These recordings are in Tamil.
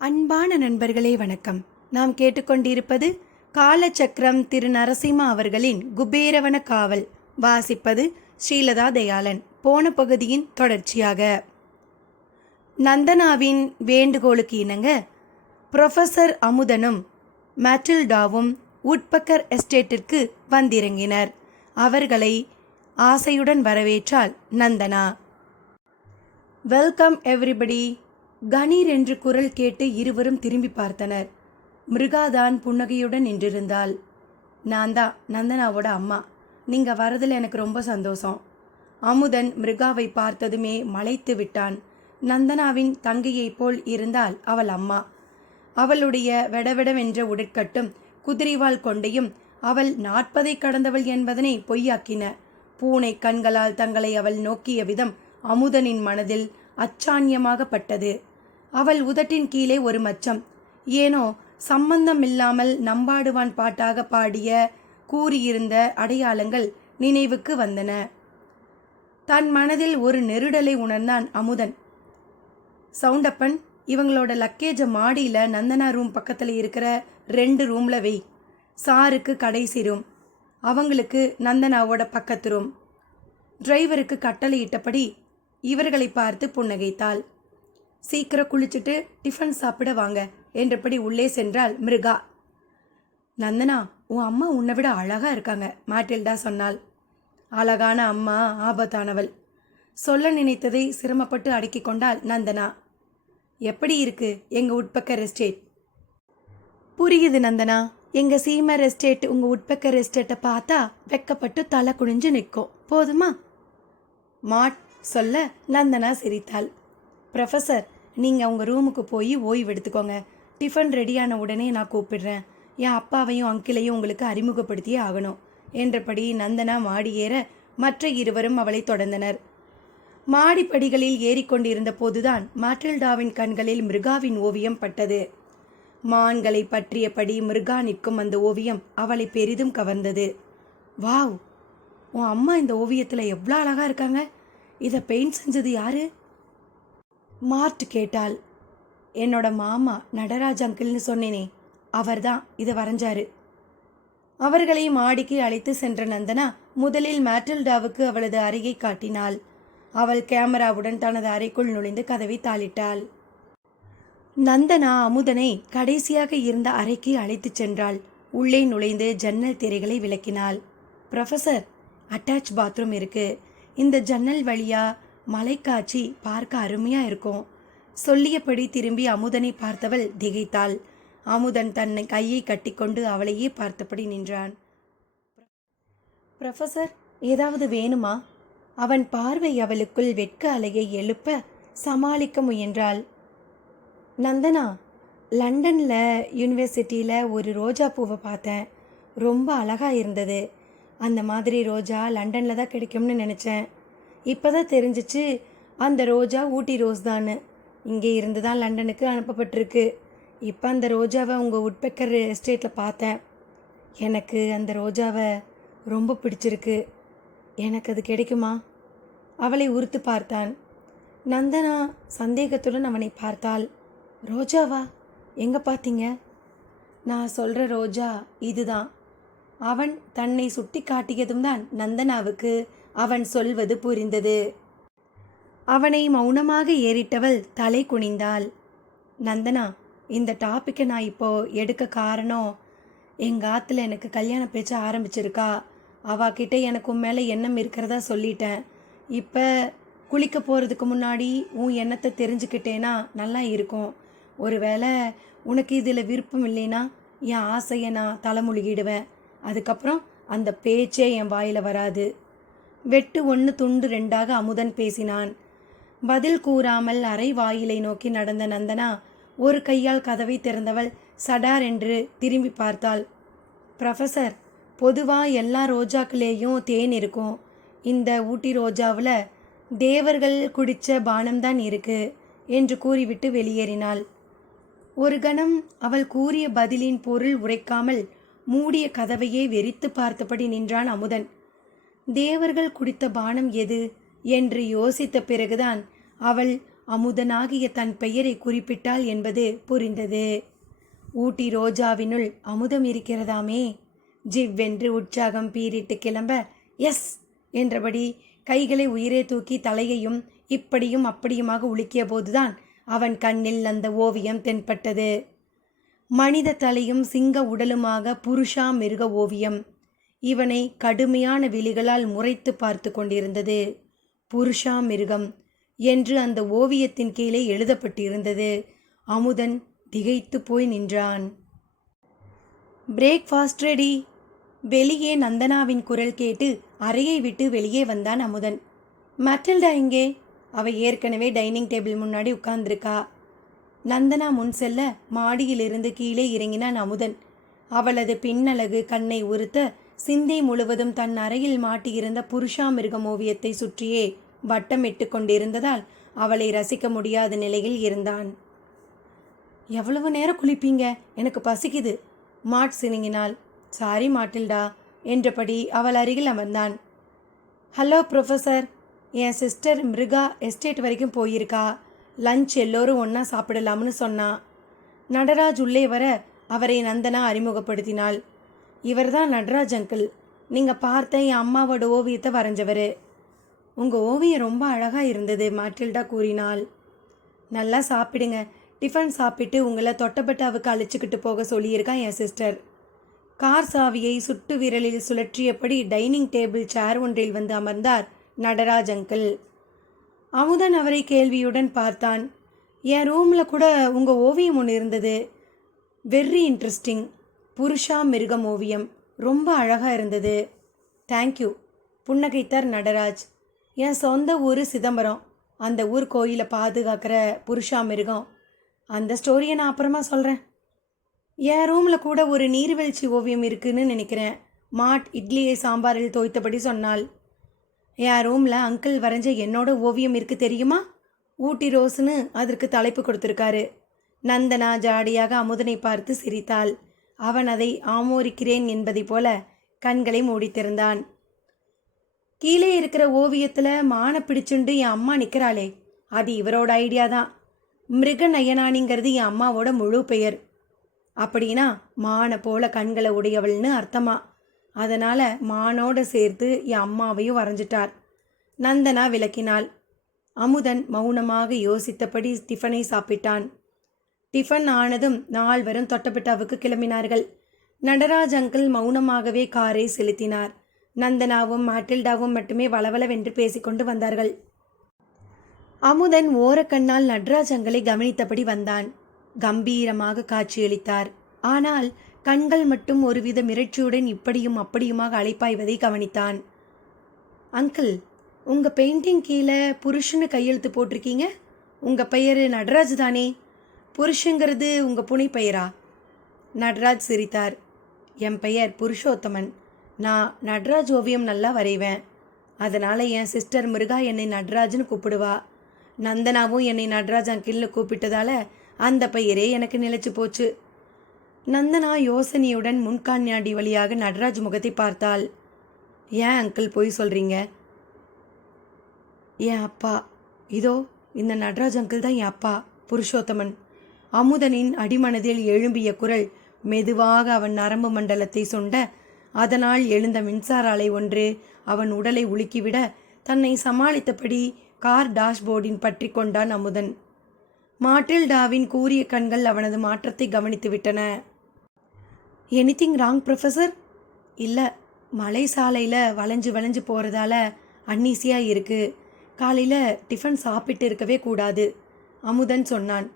அன்பான நண்பர்களே வணக்கம். நாம் கேட்டுக்கொண்டிருப்பது காலச்சக்கரம் திரு நரசிம்மா அவர்களின் குபேரவன காவல். வாசிப்பது ஸ்ரீலதா தயாளன். போன பகுதியின் தொடர்ச்சியாக நந்தனாவின் வேண்டுகோளுக்கு இணங்க புரொஃபசர் அமுதனும் மேட்டில்டாவும் உட்பக்கர் எஸ்டேட்டிற்கு வந்திறங்கினர். அவர்களை ஆசையுடன் வரவேற்றாள் நந்தனா. Welcome everybody. கணீர் என்று குரல் கேட்டு இருவரும் திரும்பி பார்த்தனர். மிருகாதான் புன்னகையுடன் நின்றிருந்தாள். நான் தான் நந்தனாவோட அம்மா. நீங்க வரதில் எனக்கு ரொம்ப சந்தோஷம். அமுதன் மிருகாவை பார்த்ததுமே மலைத்து விட்டான். நந்தனாவின் தங்கையைப் போல் இருந்தாள் அவள் அம்மா. அவளுடைய வெடவெடவென்ற உடற்கட்டும் குதிரைவால் கொண்டையும் அவள் 40 கடந்தவள் என்பதனை பொய்யாக்கின. பூனை கண்களால் தங்களை அவள் நோக்கிய விதம் அமுதனின் மனதில் அச்சான்யமாகப்பட்டது. அவள் உதட்டின் கீழே ஒரு மச்சம். ஏனோ சம்பந்தமில்லாமல் நம்பாடுவான் பாட்டாக பாடிய கூறியிருந்த அடையாளங்கள் நினைவுக்கு வந்தன. தன் மனதில் ஒரு நெருடலை உணர்ந்தான் அமுதன். சவுண்டப்பன், இவங்களோட லக்கேஜ மாடியில் நந்தனா ரூம் பக்கத்தில் இருக்கிற 2 ரூமில் வை. சாருக்கு கடைசி ரூம், அவங்களுக்கு நந்தனாவோட பக்கத்து ரூம். டிரைவருக்கு கட்டளையிட்டபடி இவர்களை பார்த்து புன்னகைத்தாள். சீக்கிரம் குளிச்சுட்டு டிஃபன் சாப்பிட வாங்க என்றபடி உள்ளே சென்றாள் மிருகா. நந்தனா, உன் அம்மா உன்னை விட அழகா இருக்காங்க, மாட்டில்டா சொன்னாள். அழகான அம்மா ஆபத்தானவள். சொல்ல நினைத்ததை சிரமப்பட்டு அடக்கி கொண்டாள் நந்தனா. எப்படி இருக்கு எங்க உட்பக்கர் எஸ்டேட்? புரியுது நந்தனா. எங்க சீமர் எஸ்டேட் உங்க உட்பக்கர் எஸ்டேட்டை பார்த்தா வெக்கப்பட்டு தலை குனிஞ்சு நிற்கும். போதுமா? மாட் சொல்ல நந்தனா சிரித்தாள். ப்ரொஃபஸர், நீங்கள் உங்கள் ரூமுக்கு போய் ஓய்வு எடுத்துக்கோங்க. டிஃபன் ரெடியான உடனே நான் கூப்பிடுறேன். என் அப்பாவையும் அங்கிளையும் உங்களுக்கு அறிமுகப்படுத்தியே ஆகணும் என்றபடி நந்தனா மாடி ஏற மற்ற இருவரும் அவளை தொடர்ந்தனர். மாடிப்படிகளில் ஏறிக்கொண்டிருந்த போதுதான் மாட்டில்டாவின் கண்களில் மிருகாவின் ஓவியம் பட்டது. மான்களை பற்றியபடி மிருகா நிற்கும் அந்த ஓவியம் அவளை பெரிதும் கவர்ந்தது. வாவ், உன் அம்மா இந்த ஓவியத்தில் எவ்வளோ அழகாக இருக்காங்க. இதை பெயிண்ட் செஞ்சது யாரு? மார்ட் கேட்டாள். என்னோட மாமா நடராஜ் அங்கிள்னு சொன்னேனே, அவர் தான் இதை வரைஞ்சாரு. அவர்களை மாடிக்கு அழைத்து சென்ற நந்தனா முதலில் மேட்டில்டாவுக்கு அவளது அறையை காட்டினாள். அவள் கேமராவுடன் தனது அறைக்குள் நுழைந்து கதவை தாளிட்டாள். நந்தனா அமுதனை கடைசியாக இருந்த அறைக்கு அழைத்துச் சென்றாள். உள்ளே நுழைந்து ஜன்னல் திரைகளை விளக்கினாள். ப்ரொஃபஸர், அட்டாச் பாத்ரூம் இருக்கு. இந்த ஜன்னல் வழியா மலைக்காட்சி பார்க்க அருமையா இருக்கும். சொல்லியபடி திரும்பி அமுதனை பார்த்தவள் திகைத்தாள். அமுதன் தன்னை கையை கட்டிக்கொண்டு அவளையே பார்த்தபடி நின்றான். ப்ரொஃபஸர், ஏதாவது வேணுமா? அவன் பார்வை அவளுக்குள் வெட்க அலையை எழுப்ப சமாளிக்க முயன்றாள். நந்தனா, லண்டனில் யூனிவர்சிட்டியில் ஒரு ரோஜா பூவை பார்த்தேன். ரொம்ப அழகாக இருந்தது. அந்த மாதிரி ரோஜா லண்டனில் தான் கிடைக்கும்னு நினச்சேன். இப்போ தான் தெரிஞ்சிச்சு அந்த ரோஜா ஊட்டி ரோஸ் தான். இங்கே இருந்து தான் லண்டனுக்கு அனுப்பப்பட்டிருக்கு. இப்போ அந்த ரோஜாவை உங்கள் உட்பெக்கர் எஸ்டேட்டில் பார்த்தேன். எனக்கு அந்த ரோஜாவை ரொம்ப பிடிச்சிருக்கு. எனக்கு அது கிடைக்குமா? அவளை உறுத்து பார்த்தான். நந்தனா சந்தேகத்துடன் அவனை பார்த்தாள். ரோஜாவா? எங்கே பார்த்தீங்க? நான் சொல்கிற ரோஜா இதுதான். அவன் தன்னை சுட்டி காட்டியதும் தான் நந்தனாவுக்கு அவன் சொல்வது புரிந்தது. அவனை மௌனமாக ஏறிட்டவள் தலை குனிந்தாள். நந்தனா, இந்த டாப்பிக்கை நான் இப்போ எடுக்க காரணம், எங்கள் ஆற்றுல எனக்கு கல்யாண பேச்ச ஆரம்பிச்சிருக்கா. அவகிட்ட எனக்கு உன் மேலே எண்ணம் இருக்கிறதா சொல்லிட்டேன். இப்போ குளிக்க போகிறதுக்கு முன்னாடி உன் எண்ணத்தை தெரிஞ்சுக்கிட்டேன்னா நல்லா இருக்கும். ஒருவேளை உனக்கு இதில் விருப்பம் இல்லைன்னா என் ஆசையை நான் தலைமுழுகிடுவேன். அதுக்கப்புறம் அந்த பேச்சே என் வாயில் வராது. வெட்டு 1 துண்டு 2ஆக அமுதன் பேசினான். பதில் கூறாமல் அரை வாயிலை நோக்கி நடந்த நந்தனா ஒரு கையால் கதவை திறந்தவள் சடார் என்று திரும்பி பார்த்தாள். ப்ரொஃபஸர், பொதுவாக எல்லா ரோஜாக்கள்லேயும் தேன் இருக்கும். இந்த ஊட்டி ரோஜாவில் தேவர்கள் குடித்த பானம்தான் இருக்கு என்று கூறிவிட்டு வெளியேறினாள். ஒரு கணம் அவள் கூறிய பதிலின் பொருள் உரைக்காமல் மூடிய கதவையே வெறித்து பார்த்தபடி நின்றான் அமுதன். தேவர்கள் குடித்த பானம் எது என்று யோசித்த பிறகுதான் அவள் அமுதனாகிய தன் பெயரை குறிப்பிட்டாள் என்பது புரிந்தது. ஊட்டி ரோஜாவினுள் அமுதம் இருக்கிறதாமே! ஜிவ்வென்று உற்சாகம் பீறிட்டு கிளம்ப, எஸ் என்றபடி கைகளை உயிரே தூக்கி தலையையும் இப்படியும் அப்படியுமாக உலுக்கிய போதுதான் அவன் கண்ணில் அந்த ஓவியம் தென்பட்டது. மனித தலையும் சிங்க உடலுமாக புருஷா மிருக ஓவியம். இவனை கடுமையான விழிகளால் முறைத்து பார்த்து கொண்டிருந்தது. புருஷா மிருகம் என்று அந்த ஓவியத்தின் கீழே எழுதப்பட்டிருந்தது. அமுதன் திகைத்து போய் நின்றான். Breakfast ready. வெளியே நந்தனாவின் குரல் கேட்டு அறையை விட்டு வெளியே வந்தான் அமுதன். மட்டில்டா எங்கே? அவ ஏற்கனவே டைனிங் டேபிள் முன்னாடி உட்கார்ந்திருக்கா. நந்தனா முன் செல்ல மாடியிலிருந்து கீழே இறங்கினான் அமுதன். அவளது பின்னழகு கண்ணை உறுத்த சிந்தை முழுவதும் தன் அறையில் மாட்டியிருந்த புருஷா மிருகம் ஓவியத்தை சுற்றியே வட்டமிட்டு கொண்டிருந்ததால் அவளை ரசிக்க முடியாத நிலையில் இருந்தான். எவ்வளவு நேரம் குளிப்பீங்க? எனக்கு பசிக்குது. மாட் சினுங்கினாள். சாரி மாட்டில்டா என்றபடி அவள் அருகில் அமர்ந்தான். ஹலோ ப்ரொஃபஸர், என் சிஸ்டர் மிருகா எஸ்டேட் வரைக்கும் போயிருக்கா. லஞ்ச் எல்லோரும் ஒன்றா சாப்பிடலாம்னு சொன்னா. நடராஜ் உள்ளே வர அவரை நந்தனா அறிமுகப்படுத்தினாள். இவர் தான் நடராஜ் அங்கிள். நீங்கள் பார்த்த என் அம்மாவோட ஓவியத்தை வரைஞ்சவர். உங்கள் ஓவியம் ரொம்ப அழகாக இருந்தது மாட்டில்டா கூறினாள். நல்லா சாப்பிடுங்க. டிஃபன் சாப்பிட்டு உங்களை தொட்டபெட்டாவுக்கு அழைச்சிக்கிட்டு போக சொல்லியிருக்கா என் சிஸ்டர். கார் சாவியை சுட்டு விரலில் சுழற்றியபடி டைனிங் டேபிள் சேர் ஒன்றில் வந்து அமர்ந்தார் நடராஜ் அங்கிள். அமுதன் அவரை கேள்வியுடன் பார்த்தான். என் ரூமில் கூட உங்கள் ஓவியம் ஒன்று இருந்தது. Very interesting. புருஷா மிருகம் ஓவியம் ரொம்ப அழகாக இருந்தது. தேங்க்யூ புன்னகைத்தார் நடராஜ். என் சொந்த ஊர் சிதம்பரம். அந்த ஊர் கோயிலை பாதுகாக்கிற புருஷா மிருகம். அந்த ஸ்டோரியை நான் அப்புறமா சொல்கிறேன். என் ரூமில் கூட ஒரு நீர்வீழ்ச்சி ஓவியம் இருக்குன்னு நினைக்கிறேன். மாட் இட்லியை சாம்பாரில் தோய்த்தபடி சொன்னாள். என் ரூமில் அங்கிள் வரைஞ்ச என்னோட ஓவியம் இருக்குது தெரியுமா? ஊட்டி ரோஸ்னு அதற்கு தலைப்பு கொடுத்துருக்காரு. நந்தனா ஜாடியாக அமுதனை பார்த்து சிரித்தாள். அவன் அதை ஆமோரிக்கிறேன் என்பதை போல கண்களை மூடித்திருந்தான். கீழே இருக்கிற ஓவியத்தில் மானை பிடிச்சுண்டு என் அம்மா நிற்கிறாளே, அது இவரோட ஐடியா தான். மிருக நயனானிங்கிறது என் அம்மாவோட முழு பெயர். அப்படின்னா மானை போல கண்களை உடையவள்னு அர்த்தமா. அதனால் மானோட சேர்த்து என் அம்மாவையும் வரைஞ்சிட்டார். நந்தனா விளக்கினாள். அமுதன் மௌனமாக யோசித்தபடி டிஃபனை சாப்பிட்டான். டிஃபன் ஆனதும் நால்வரும் தொட்டபெட்டாவுக்கு கிளம்பினார்கள். நடராஜ் அங்கிள் மௌனமாகவே காரை செலுத்தினார். நந்தனாவும் மாட்டில்டாவும் மட்டுமே வளவளவென்று பேசிக்கொண்டு வந்தார்கள். அமுதன் ஓரக்கண்ணால் நடராஜ் அங்கிளை கவனித்தபடி வந்தான். கம்பீரமாக காட்சியளித்தார். ஆனால் கண்கள் மட்டும் ஒருவித மிரட்சியுடன் இப்படியும் அப்படியுமாக அலைப்பாய்வதை கவனித்தான். அங்கிள், உங்கள் பெயிண்டிங் கீழே புருஷன்னு கையெழுத்து போட்டிருக்கீங்க. உங்கள் பெயர் நடராஜ் தானே? புருஷங்கிறது உங்கள் புனை பெயரா? நடராஜ் சிரித்தார். என் பெயர் புருஷோத்தமன். நான் நடராஜ் ஓவியம் நல்லா வரைவேன். அதனால் என் சிஸ்டர் மிருகா என்னை நடராஜ்னு கூப்பிடுவா. நந்தனாவும் என்னை நடராஜ் அங்கிள்னு கூப்பிட்டதால அந்த பெயரே எனக்கு நிலைச்சு போச்சு. நந்தனா யோசனையுடன் முன்காண்யாடி வழியாக நடராஜ் முகத்தை பார்த்தாள். ஏன் அங்கிள் பொய் சொல்கிறீங்க? என் அப்பா, இதோ இந்த நடராஜ் அங்கிள் தான் என் அப்பா புருஷோத்தமன். அமுதனின் அடிமனதில் எழும்பிய குரல் மெதுவாக அவன் நரம்பு மண்டலத்தை சுண்ட, அதனால் எழுந்த மின்சார அலை ஒன்று அவன் உடலை உலுக்கிவிட தன்னை சமாளித்தபடி கார் டாஷ்போர்டின் பற்றி கொண்டான் அமுதன். மாட்டில்டாவின் கூரிய கண்கள் அவனது மாற்றத்தை கவனித்து விட்டன. Anything wrong professor? இல்லை, மலை சாலையில் வளைஞ்சு வளைஞ்சு போகிறதால அன்னீசியாக இருக்குது. காலையில் டிஃபன் சாப்பிட்டு இருக்கவே கூடாது, அமுதன் சொன்னான்.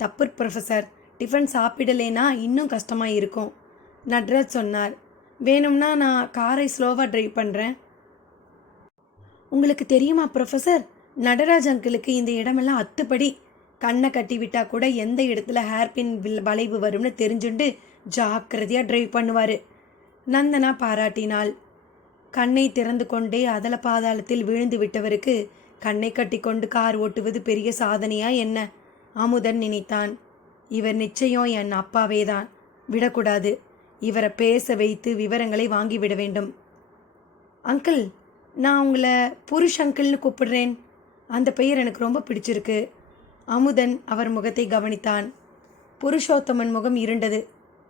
தப்பு ப்ரொஃபஸர், டிஃபன் சாப்பிடலேனா இன்னும் கஷ்டமாக இருக்கும், நட்ராஜ் சொன்னார். வேணும்னா நான் காரை ஸ்லோவாக டிரைவ் பண்ணுறேன். உங்களுக்கு தெரியுமா ப்ரொஃபஸர், நடராஜ் அங்கிளுக்கு இந்த இடமெல்லாம் அத்துப்படி. கண்ணை கட்டி விட்டால் கூட எந்த இடத்துல ஹேர்பின் வளைவு வரும்னு தெரிஞ்சுண்டு ஜாக்கிரதையாக டிரைவ் பண்ணுவார், நந்தனா பாராட்டினாள். கண்ணை திறந்து கொண்டே அதல பாதாளத்தில் விழுந்து விட்டவருக்கு கண்ணை கட்டி கொண்டு கார் ஓட்டுவது பெரிய சாதனையா என்ன? அமுதன் நினைத்தான். இவர் நிச்சயம் என் அப்பாவே தான். விடக்கூடாது. இவரை பேச வைத்து விவரங்களை வாங்கிவிட வேண்டும். அங்கிள், நான் உங்களை புருஷ் அங்கிள்னு கூப்பிடுறேன். அந்த பெயர் எனக்கு ரொம்ப பிடிச்சிருக்கு. அமுதன் அவர் முகத்தை கவனித்தான். புருஷோத்தமன் முகம் இருண்டது.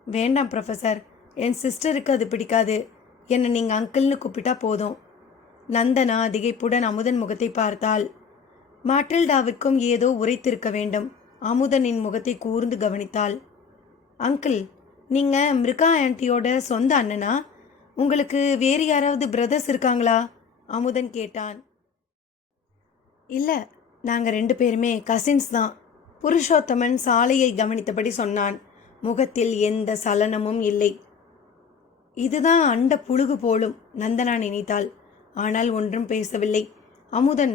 வேண்டாம் ப்ரொஃபஸர், என் சிஸ்டருக்கு அது பிடிக்காது. என்னை நீங்கள் அங்கிள்னு கூப்பிட்டா போதும். நந்தனா திகைப்புடன் அமுதன் முகத்தை பார்த்தாள். மாட்டில்டாவுக்கும் ஏதோ உரைத்திருக்க வேண்டும். அமுதனின் முகத்தை கூர்ந்து கவனித்தாள். அங்கிள், நீங்கள் மிருகா ஆன்ட்டியோட சொந்த அண்ணனா? உங்களுக்கு வேறு யாராவது பிரதர்ஸ் இருக்காங்களா? அமுதன் கேட்டான். இல்லை, நாங்கள் 2 பேருமே கசின்ஸ் தான். புருஷோத்தமன் சாலையை கவனித்தபடி சொன்னான். முகத்தில் எந்த சலனமும் இல்லை. இதுதான் அண்ட புழுகு போலும், நந்தனா நினைத்தாள். ஆனால் ஒன்றும் பேசவில்லை. அமுதன்,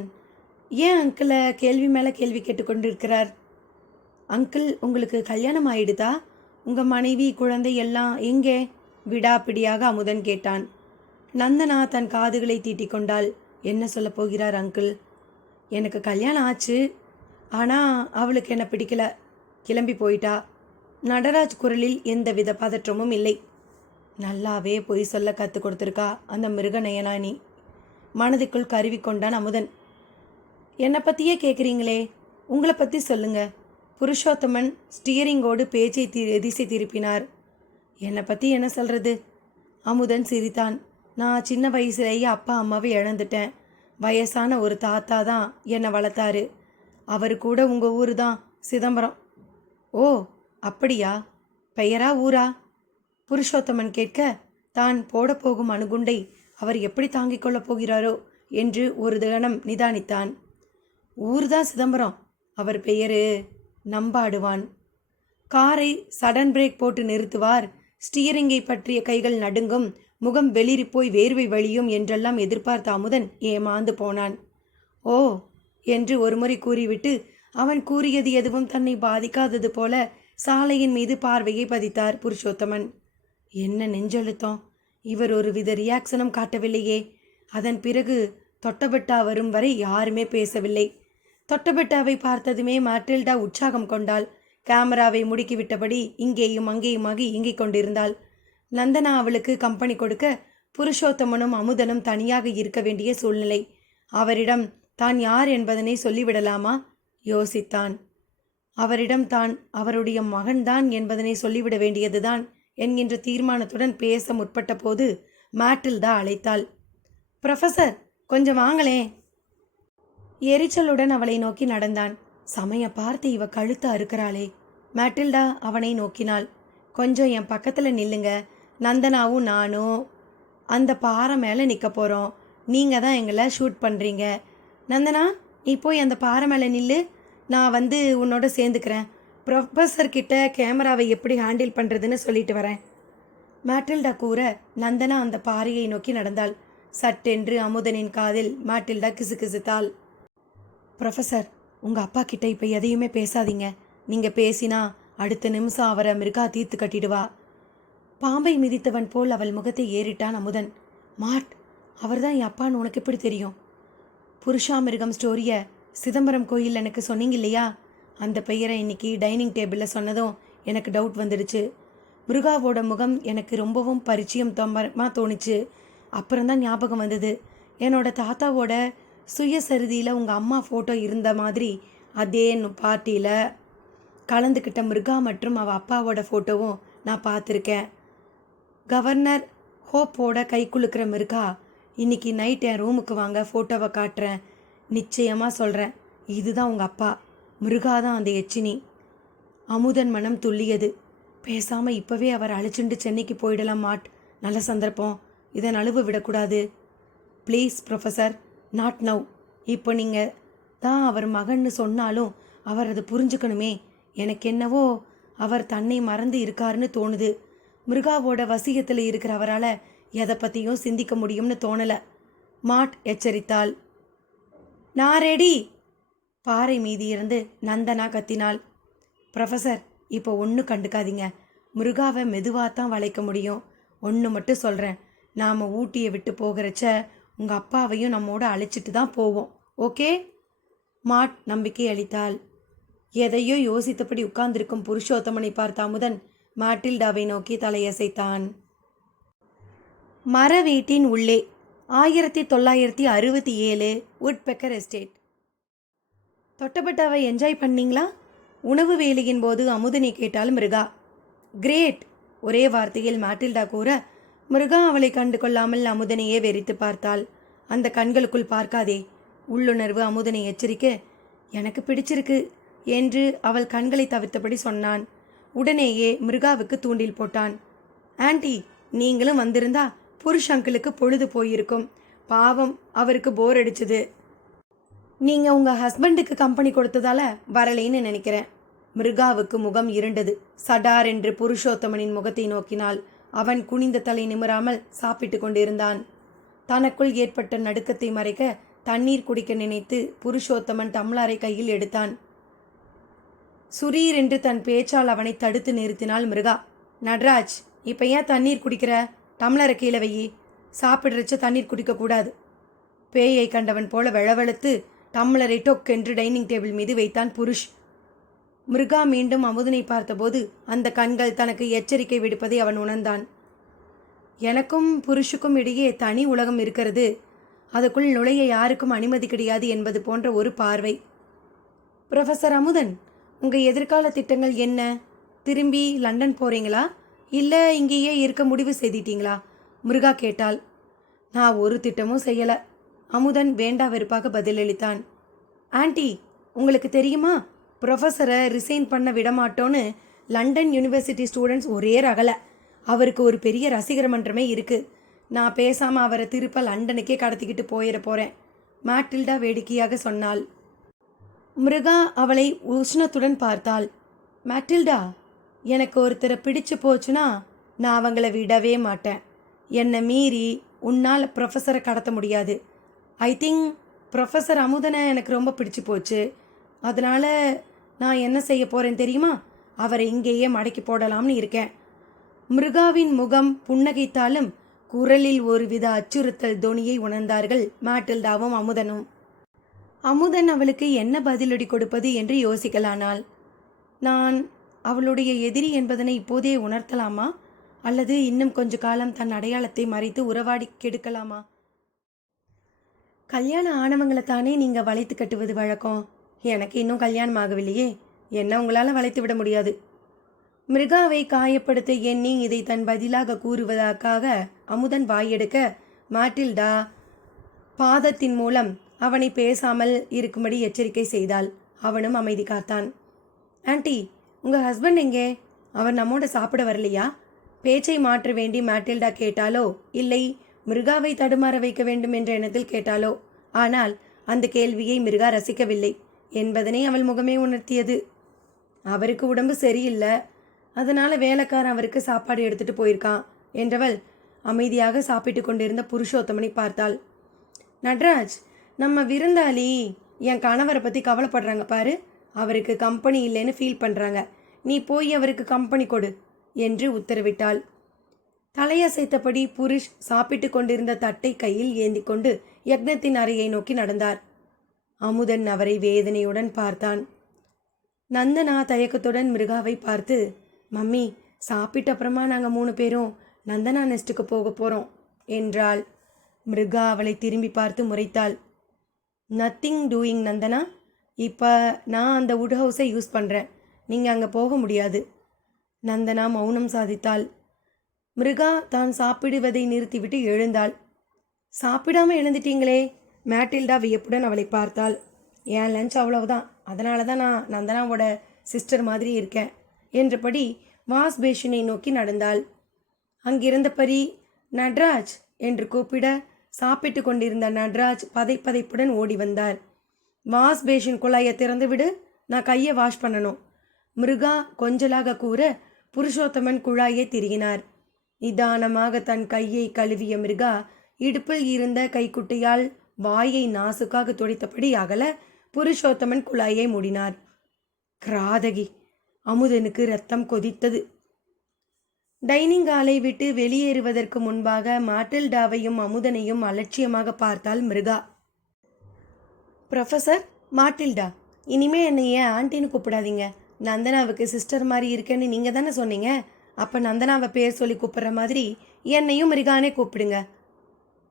ஏன் அங்கிளை கேள்வி மேலே கேள்வி கேட்டுக்கொண்டிருக்கிறார்? அங்கிள், உங்களுக்கு கல்யாணம் ஆயிடுதா? உங்கள் மனைவி குழந்தை எல்லாம் எங்கே? விடாப்பிடியாக அமுதன் கேட்டான். நந்தனா தன் காதுகளை தீட்டிக்கொண்டாள். என்ன சொல்ல போகிறார் அங்கிள்? எனக்கு கல்யாணம் ஆச்சு, ஆனால் அவளுக்கு என்ன பிடிக்கல, கிளம்பி போயிட்டா. நடராஜ் குரலில் எந்தவித பதற்றமும் இல்லை. நல்லாவே பொய் சொல்ல கற்றுக் கொடுத்துருக்கா அந்த மிருகநயனானி, மனதுக்குள் கருவி கொண்டான் அமுதன். என்னை பற்றியே கேட்குறீங்களே, உங்களை பற்றி சொல்லுங்க. புருஷோத்தமன் ஸ்டியரிங்கோடு பேச்சை திசை திருப்பினார். என்னை பற்றி என்ன சொல்கிறது? அமுதன் சிரித்தான். நான் சின்ன வயசுலேயே அப்பா அம்மாவை இழந்துட்டேன். வயசான ஒரு தாத்தா தான் என்னை வளர்த்தாரு. அவர் கூட உங்கள் ஊர் தான், சிதம்பரம். ஓ, அப்படியா? பெயரா ஊரா? புருஷோத்தமன் கேட்க, தான் போடப்போகும் அணுகுண்டை அவர் எப்படி தாங்கிக் கொள்ளப் போகிறாரோ என்று ஒரு கணம் நிதானித்தான். ஊர்தான் சிதம்பரம், அவர் பெயரு நம்பாடுவான். காரை சடன் பிரேக் போட்டு நிறுத்துவார். ஸ்டீரிங்கை பற்றிய கைகள் நடுங்கும், முகம் வெளிரி போய் வேர்வை வழியும் என்றெல்லாம் எதிர்பார்த்த அமுதன் ஏமாந்து போனான். ஓ என்று ஒருமுறை கூறிவிட்டு அவன் கூறியது எதுவும் தன்னை பாதிக்காதது போல சாலையின் மீது பார்வையை பதித்தார் புருஷோத்தமன். என்ன நெஞ்செழுத்தம்! இவர் ஒரு வித ரியாக்ஷனும் காட்டவில்லையே. அதன் பிறகு தொட்டபெட்டா வரும் வரை யாருமே பேசவில்லை. தொட்டபெட்டாவை பார்த்ததுமே மாட்டில்டா உற்சாகம் கொண்டாள். கேமராவை முடுக்கிவிட்டபடி இங்கேயும் அங்கேயுமாகி இயங்கிக் கொண்டிருந்தாள். நந்தனா அவளுக்கு கம்பெனி கொடுக்க புருஷோத்தமனும் அமுதனும் தனியாக இருக்க வேண்டிய சூழ்நிலை. அவரிடம் தான் யார் என்பதனை சொல்லிவிடலாமா? யோசித்தான். அவரிடம் தான் அவருடைய மகன்தான் என்பதனை சொல்லிவிட வேண்டியதுதான் என்கின்ற தீர்மானத்துடன் பேச முற்பட்ட போது மாட்டில்டா அழைத்தாள். ப்ரொஃபஸர், கொஞ்சம் வாங்களே. எரிச்சலுடன் அவளை நோக்கி நடந்தான். சமய பார்த்து இவ கழுத்து அறுக்கிறாளே. மாட்டில்டா அவனை நோக்கினாள். கொஞ்சம் என் பக்கத்தில் நில்லுங்க. நந்தனாவும் நானும் அந்த பாறை மேலே நிற்க போகிறோம். நீங்கள் தான் எங்களை ஷூட் பண்ணுறீங்க. நந்தனா, நீ போய் அந்த பாறை மேலே நில்லு. நான் வந்து உன்னோட சேர்ந்துக்கிறேன். ப்ரொஃபஸர்கிட்ட கேமராவை எப்படி ஹேண்டில் பண்ணுறதுன்னு சொல்லிட்டு வரேன். மாட்டில்டா கூற நந்தனா அந்த பாறையை நோக்கி நடந்தாள். சட்டென்று அமுதனின் காதில் மாட்டில்டா கிசுகிசுத்தாள். ப்ரொஃபஸர், உங்கள் அப்பா கிட்ட இப்போ எதையுமே பேசாதீங்க. நீங்கள் பேசினா அடுத்த நிமிஷம் அவரை மிருகா தீர்த்து கட்டிடுவா. பாம்பை மிதித்தவன் போல் அவள் முகத்தை ஏறிட்டான் அமுதன். மாட், அவர்தான் என் அப்பான்னு உனக்கு எப்படி தெரியும்? புருஷாமிருகம் ஸ்டோரியை சிதம்பரம் கோயில் எனக்கு சொன்னீங்க இல்லையா? அந்த பெயரை இன்னைக்கு டைனிங் டேபிளில் சொன்னதும் எனக்கு டவுட் வந்துடுச்சு. மிருகாவோட முகம் எனக்கு ரொம்பவும் பரிச்சயம் தோணுச்சு. அப்புறம்தான் ஞாபகம் வந்தது, என்னோட தாத்தாவோட சுயசரிதியில் உங்கள் அம்மா ஃபோட்டோ இருந்த மாதிரி அதே பார்ட்டியில் கலந்துக்கிட்ட மிருகா மற்றும் அவள் அப்பாவோட ஃபோட்டோவும் நான் பார்த்துருக்கேன். கவர்னர் ஹோப்போட கை குலுக்கிற மிருகா. இன்னைக்கு நைட் என் ரூமுக்கு வாங்க, ஃபோட்டோவை காட்டுறேன். நிச்சயமாக சொல்கிறேன், இதுதான் உங்கள் அப்பா. மிருகா தான் அந்த எச்சினி. அமுதன் மனம் துள்ளியது. பேசாமல் இப்போவே அவர் அழைச்சிட்டு சென்னைக்கு போயிடலாம் மாட். நல்ல சந்தர்ப்பம், இதை நழுவ விடக்கூடாது. Please professor, not now. இப்போ நீங்கள் தான் அவர் மகன்னு சொன்னாலும் அவர் அதை புரிஞ்சுக்கணுமே. எனக்கு என்னவோ அவர் தன்னை மறந்து இருக்காருன்னு தோணுது. மிருகாவோட வசியத்தில் இருக்கிற அவரால் எதை பற்றியும் சிந்திக்க முடியும்னு தோணலை. மாட் எச்சரித்தாள். நான் ரெடி. பாறை மீதி இருந்து நந்தனா கத்தினாள். ப்ரொஃபஸர், இப்போ ஒன்றும் கண்டுக்காதீங்க. மிருகாவை மெதுவாக தான் வளைக்க முடியும். ஒன்று மட்டும் சொல்கிறேன், நாம் ஊட்டியை விட்டு போகிறச்ச உங்கள் அப்பாவையும் நம்மோட அழைச்சிட்டு தான் போவோம், ஓகே? மாட் நம்பிக்கை அளித்தாள். எதையோ யோசித்தபடி உட்கார்ந்திருக்கும் புருஷோத்தமனை பார்த்த அமுதன் மாட்டில்டாவை நோக்கி தலையசைத்தான். மர வீட்டின் உள்ளே 1967 உட்பெக்கர் எஸ்டேட். தொட்டபெட்டாவை என்ஜாய் பண்ணீங்களா? உணவு வேலையின் போது அமுதனை கேட்டால் மிருகா. கிரேட், ஒரே வார்த்தையில் மேட்டில்டா கூற, மிருகா அவளை கண்டு கொள்ளாமல் அமுதனையே வெறித்து பார்த்தாள். அந்த கண்களுக்குள் பார்க்காதே. உள்ளுணர்வு அமுதனை எச்சரிக்க, எனக்கு பிடிச்சிருக்கு என்று அவள் கண்களை தவிர்த்தபடி சொன்னான். உடனேயே மிருகாவுக்கு தூண்டில் போட்டான். ஆன்ட்டி, நீங்களும் வந்திருந்தா புருஷ் அங்கிளுக்கு பொழுது போயிருக்கும். பாவம், அவருக்கு போர் அடிச்சுது. நீங்கள் உங்கள் ஹஸ்பண்டுக்கு கம்பெனி கொடுத்ததால வரலேன்னு நினைக்கிறேன். மிருகாவுக்கு முகம் இருண்டது. சடார் என்று புருஷோத்தமனின் முகத்தை நோக்கினாள். அவன் குனிந்த தலை நிமிராமல் சாப்பிட்டு கொண்டிருந்தான். தனக்குள் ஏற்பட்ட நடுக்கத்தை மறைக்க தண்ணீர் குடிக்க நினைத்து புருஷோத்தமன் டம்ளரை கையில் எடுத்தான். சுரீர் என்று தன் பேச்சால் அவனை தடுத்து நிறுத்தினாள் மிருகா. நட்ராஜ், இப்போ ஏன் தண்ணீர் குடிக்கிற? டம்ளரை கீழே வையி. சாப்பிட்றச்ச தண்ணீர் குடிக்கக்கூடாது. பேயை கண்டவன் போல வெளவெளுத்து டம்ளரை டொக்கென்று டைனிங் டேபிள் மீது வைத்தான் புருஷ். மிருகா மீண்டும் அமுதனை பார்த்தபோது அந்த கண்கள் தனக்கு எச்சரிக்கை விடுப்பதை அவன் உணர்ந்தான். எனக்கும் புருஷுக்கும் இடையே தனி உலகம் இருக்கிறது, அதுக்குள் நுழைய யாருக்கும் அனுமதி கிடையாது என்பது போன்ற ஒரு பார்வை. ப்ரொஃபஸர் அமுதன், உங்கள் எதிர்கால திட்டங்கள் என்ன? திரும்பி லண்டன் போகிறீங்களா, இல்லை இங்கேயே இருக்க முடிவு செய்திட்டீங்களா? மிருகா கேட்டாள். நான் ஒரு திட்டமும் செய்யலை. அமுதன் வேண்டா வெறுப்பாக பதிலளித்தான். ஆன்ட்டி, உங்களுக்கு தெரியுமா, ப்ரொஃபஸரை ரிசைன் பண்ண விடமாட்டோன்னு லண்டன் யூனிவர்சிட்டி ஸ்டூடெண்ட்ஸ் ஒரே ரகலை. அவருக்கு ஒரு பெரிய ரசிகர் மன்றமே இருக்குது. நான் பேசாமல் அவரை திருப்ப லண்டனுக்கே கடத்திக்கிட்டு போயிட போகிறேன். மேட்டில்டா வேடிக்கையாக சொன்னாள். மிருகா அவளை உஷ்ணத்துடன் பார்த்தாள். மேட்டில்டா, எனக்கு ஒருத்தரை பிடிச்சு போச்சுன்னா நான் அவங்கள விடவே மாட்டேன். என்னை மீறி உன்னால் ப்ரொஃபஸரை கடத்த முடியாது. ஐ திங்க் ப்ரொஃபஸர் அமுதனை எனக்கு ரொம்ப பிடிச்சி போச்சு. அதனால் நான் என்ன செய்ய போகிறேன் தெரியுமா? அவரை இங்கேயே மடக்கி போடலாம்னு இருக்கேன். மிருகாவின் முகம் புன்னகைத்தாலும் குரலில் ஒருவித அச்சுறுத்தல் தொனியை உணர்ந்தார்கள் மேட்டில்டாவும் அமுதனும். அமுதன் அவளுக்கு என்ன பதிலடி கொடுப்பது என்று யோசிக்கலானாள். நான் அவளுடைய எதிரி என்பதனை இப்போதே உணர்த்தலாமா, அல்லது இன்னும் கொஞ்ச காலம் தன் அடையாளத்தை மறைத்து உறவாடி கெடுக்கலாமா? கல்யாண ஆணவங்களை தானே நீங்கள் வளைத்து கட்டுவது வழக்கம். எனக்கு இன்னும் கல்யாணம் ஆகவில்லையே, என்ன உங்களால் வளைத்து விட முடியாது. மிருகாவை காயப்படுத்த எண்ணி இதை தன் பதிலாக கூறுவதற்காக அமுதன் வாயெடுக்க மேட்டில்டா பாதத்தின் மூலம் அவனை பேசாமல் இருக்கும்படி எச்சரிக்கை செய்தாள். அவனும் அமைதி காத்தான். ஆன்ட்டி, உங்கள் ஹஸ்பண்ட் எங்கே? அவர் நம்மோட சாப்பிட வரலையா? பேச்சை மாற்ற வேண்டி மேட்டில்டா கேட்டாலோ, இல்லை மிருகாவை தடுமாற வைக்க வேண்டும் என்ற எண்ணத்தில் கேட்டாலோ. ஆனால் அந்த கேள்வியை மிருகா ரசிக்கவில்லை என்பதனை அவள் முகமே உணர்த்தியது. அவருக்கு உடம்பு சரியில்லை, அதனால் வேலைக்காரன் அவருக்கு சாப்பாடு எடுத்துகிட்டு போயிருக்கான் என்றவள் அமைதியாக சாப்பிட்டு கொண்டிருந்த புருஷோத்தமனை பார்த்தாள். நட்ராஜ், நம்ம விருந்தாளி என் கணவரை பற்றி கவலைப்படுறாங்க பாரு. அவருக்கு கம்பெனி இல்லைன்னு ஃபீல் பண்ணுறாங்க. நீ போய் அவருக்கு கம்பெனி கொடு என்று உத்தரவிட்டாள். தலையசைத்தபடி புருஷ் சாப்பிட்டு கொண்டிருந்த தட்டை கையில் ஏந்தி கொண்டு யக்னத்தின் அறையை நோக்கி நடந்தார். அமுதன் அவரை வேதனையுடன் பார்த்தான். நந்தனா தயக்கத்துடன் மிருகாவை பார்த்து, மம்மி, சாப்பிட்ட அப்புறமா நாங்கள் 3 பேரும் நந்தனா நெஸ்ட்டுக்கு போக போகிறோம் என்றாள். மிருகா அவளை திரும்பி பார்த்து முறைத்தாள். Nothing doing Nandana. இப்போ நான் அந்த வுட் ஹவுஸை யூஸ் பண்ணுறேன், நீங்கள் அங்கே போக முடியாது. நந்தனா மௌனம் சாதித்தாள். மிருகா தான் சாப்பிடுவதை நிறுத்திவிட்டு எழுந்தாள். சாப்பிடாம எழுந்துட்டீங்களே? மேட்டில்டா வியப்புடன் அவளை பார்த்தாள். என் லஞ்ச் அவ்வளவுதான், அதனால தான் நான் நந்தனாவோட சிஸ்டர் மாதிரி இருக்கேன் என்றபடி வாஷ் பேஷனை நோக்கி நடந்தாள். அங்கிருந்தபடி நட்ராஜ் என்று கூப்பிட சாப்பிட்டு கொண்டிருந்த நட்ராஜ் பதைப்புடன் ஓடி வந்தார். வாஷ் பேஷன் குழாயை திறந்து விடு, நான் கையை வாஷ் பண்ணணும். மிருகா கொஞ்சலாக கூற புருஷோத்தமன் குழாயை திருகினார். நிதானமாக தன் கையை கழுவிய மிருகா இடுப்பில் இருந்த கைக்குட்டையால் வாயை நாசுக்காக துடைத்தபடி அகல புருஷோத்தமன் குழாயை மூடினார். கிராதகி! அமுதனுக்கு ரத்தம் கொதித்தது. டைனிங் ஹாலை விட்டு வெளியேறுவதற்கு முன்பாக மாட்டில்டாவையும் அமுதனையும் அலட்சியமாக பார்த்தாள் மிருகா. ப்ரொஃபஸர் மாட்டில்டா, இனிமே என்னை ஏன் ஆண்டின்னு கூப்பிடாதீங்க. நந்தனாவுக்கு சிஸ்டர் மாதிரி இருக்கேன்னு நீங்கள் தானே சொன்னீங்க. அப்போ நந்தனாவை பேர் சொல்லி கூப்பிட்ற மாதிரி என்னையும் மிருகானே கூப்பிடுங்க.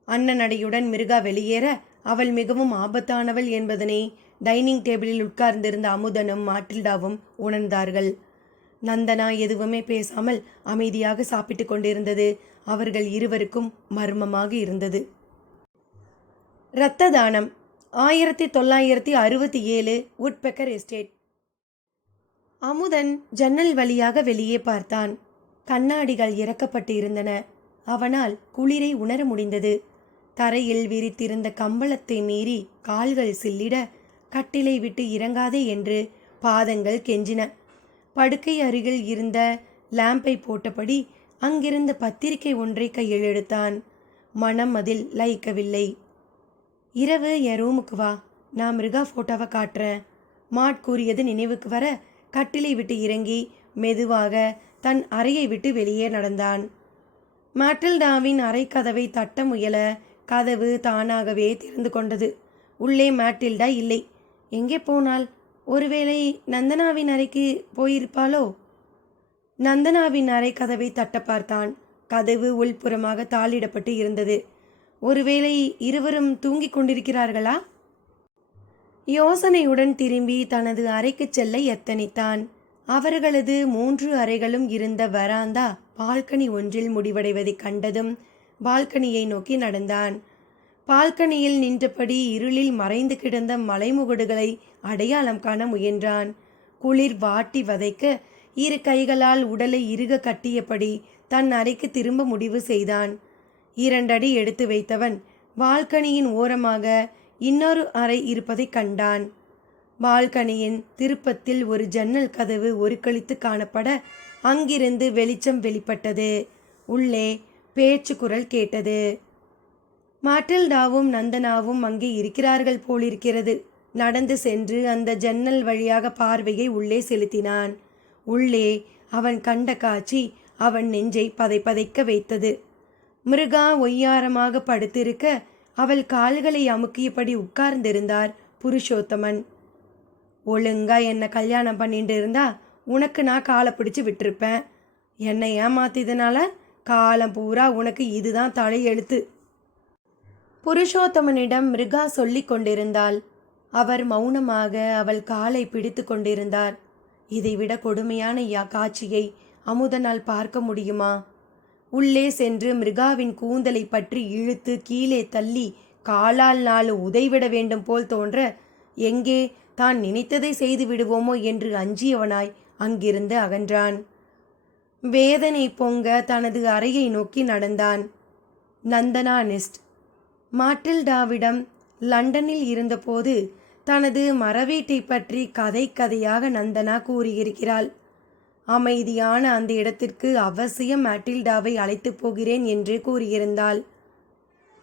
அண்ணன் நடையுடன் மிருகா வெளியேற அவள் மிகவும் ஆபத்தானவள் என்பதனை டைனிங் டேபிளில் உட்கார்ந்திருந்த அமுதனும் மாட்டில்டாவும் உணர்ந்தார்கள். நந்தனா எதுவுமே பேசாமல் அமைதியாக சாப்பிட்டு கொண்டிருந்தது அவர்கள் இருவருக்கும் மர்மமாக இருந்தது. இரத்த தானம் 1967 உட்பெக்கர் எஸ்டேட். அமுதன் ஜன்னல் வழியாக வெளியே பார்த்தான். கண்ணாடிகள் இறக்கப்பட்டு இருந்தன. அவனால் குளிரை உணர முடிந்தது. தரையில் விரித்திருந்த கம்பளத்தை மீறி கால்கள் சில்லிட கட்டிலை விட்டு இறங்காதே என்று பாதங்கள் கெஞ்சின. படுக்கை அருகில் இருந்த லாம்பை போட்டபடி அங்கிருந்த பத்திரிகை ஒன்றை கையில் எடுத்தான். மனம் அதில் லயிக்கவில்லை. இரவு என் ரூமுக்கு வா, நான் மிருகா ஃபோட்டோவை காட்டுறேன். மாட் கூறியது நினைவுக்கு வர கட்டிலை விட்டு இறங்கி மெதுவாக தன் அறையை விட்டு வெளியே நடந்தான். மேட்டில்டாவின் அறை கதவை தட்ட முயல கதவு தானாகவே திறந்து கொண்டது. உள்ளே மேட்டில்டா இல்லை. எங்கே போனாள்? ஒருவேளை நந்தனாவின் அறைக்கு போயிருப்பாளோ? நந்தனாவின் அறை கதவை தட்ட பார்த்தான். கதவு உள்புறமாக தாளிடப்பட்டு இருந்தது. ஒருவேளை இருவரும் தூங்கிக் கொண்டிருக்கிறார்களா? யோசனையுடன் திரும்பி தனது அறைக்கு செல்ல எத்தனித்தான். அவர்களது 3 அறைகளும் இருந்த வராந்தா பால்கனி ஒன்றில் முடிவடைவதைக் கண்டதும் பால்கனியை நோக்கி நடந்தான். பால்கனியில் நின்றபடி இருளில் மறைந்து கிடந்த மலைமுகடுகளை அடையாளம் காண முயன்றான். குளிர் வாட்டி வதைக்க 2 கைகளால் உடலை இறுக கட்டியபடி தன் அறைக்கு திரும்ப முடிவு செய்தான். 2 அடி எடுத்து வைத்தவன் பால்கனியின் ஓரமாக இன்னொரு அறை இருப்பதை கண்டான். பால்கனியின் திருப்பத்தில் ஒரு ஜன்னல் கதவு ஒருக்களித்து காணப்பட அங்கிருந்து வெளிச்சம் வெளிப்பட்டது. உள்ளே பேச்சு குரல் கேட்டது. மாட்டில்டாவும் நந்தனாவும் அங்கே இருக்கிறார்கள் போலிருக்கிறது. நடந்து சென்று அந்த ஜன்னல் வழியாக பார்வையை உள்ளே செலுத்தினான். உள்ளே அவன் கண்ட காட்சி அவன் நெஞ்சை பதைக்க வைத்தது. மிருகா ஒய்யாரமாக படுத்திருக்க அவள் கால்களை அமுக்கியபடி உட்கார்ந்திருந்தார் புருஷோத்தமன். ஒழுங்கா என்னை கல்யாணம் பண்ணிட்டு இருந்தா உனக்கு நான் காலை பிடிச்சு விட்டுருப்பேன். என்னை ஏமாத்தியதுனால காலம் பூரா உனக்கு இதுதான் தலை எழுத்து. புருஷோத்தமனிடம் மிருகா சொல்லி கொண்டிருந்தாள். அவர் மௌனமாக அவள் காலை பிடித்து கொண்டிருந்தார். இதைவிட கொடுமையான காட்சியை அமுதனால் பார்க்க முடியுமா? உள்ளே சென்று மிருகாவின் கூந்தலை பற்றி இழுத்து கீழே தள்ளி காலால் 4 உதைவிட வேண்டும் போல் தோன்ற, எங்கே தான் நினைத்ததை செய்து விடுவோமோ என்று அஞ்சியவனாய் அங்கிருந்து அகன்றான். வேதனை பொங்க தனது அறையை நோக்கி நடந்தான். நந்தனா நெஸ்ட். மாட்டில்டாவிடம் லண்டனில் இருந்தபோது தனது மரவீட்டை பற்றி கதையாக நந்தனா கூறியிருக்கிறாள். அமைதியான அந்த இடத்திற்கு அவசியம் மேட்டில்டாவை அழைத்து போகிறேன் என்று கூறியிருந்தாள்.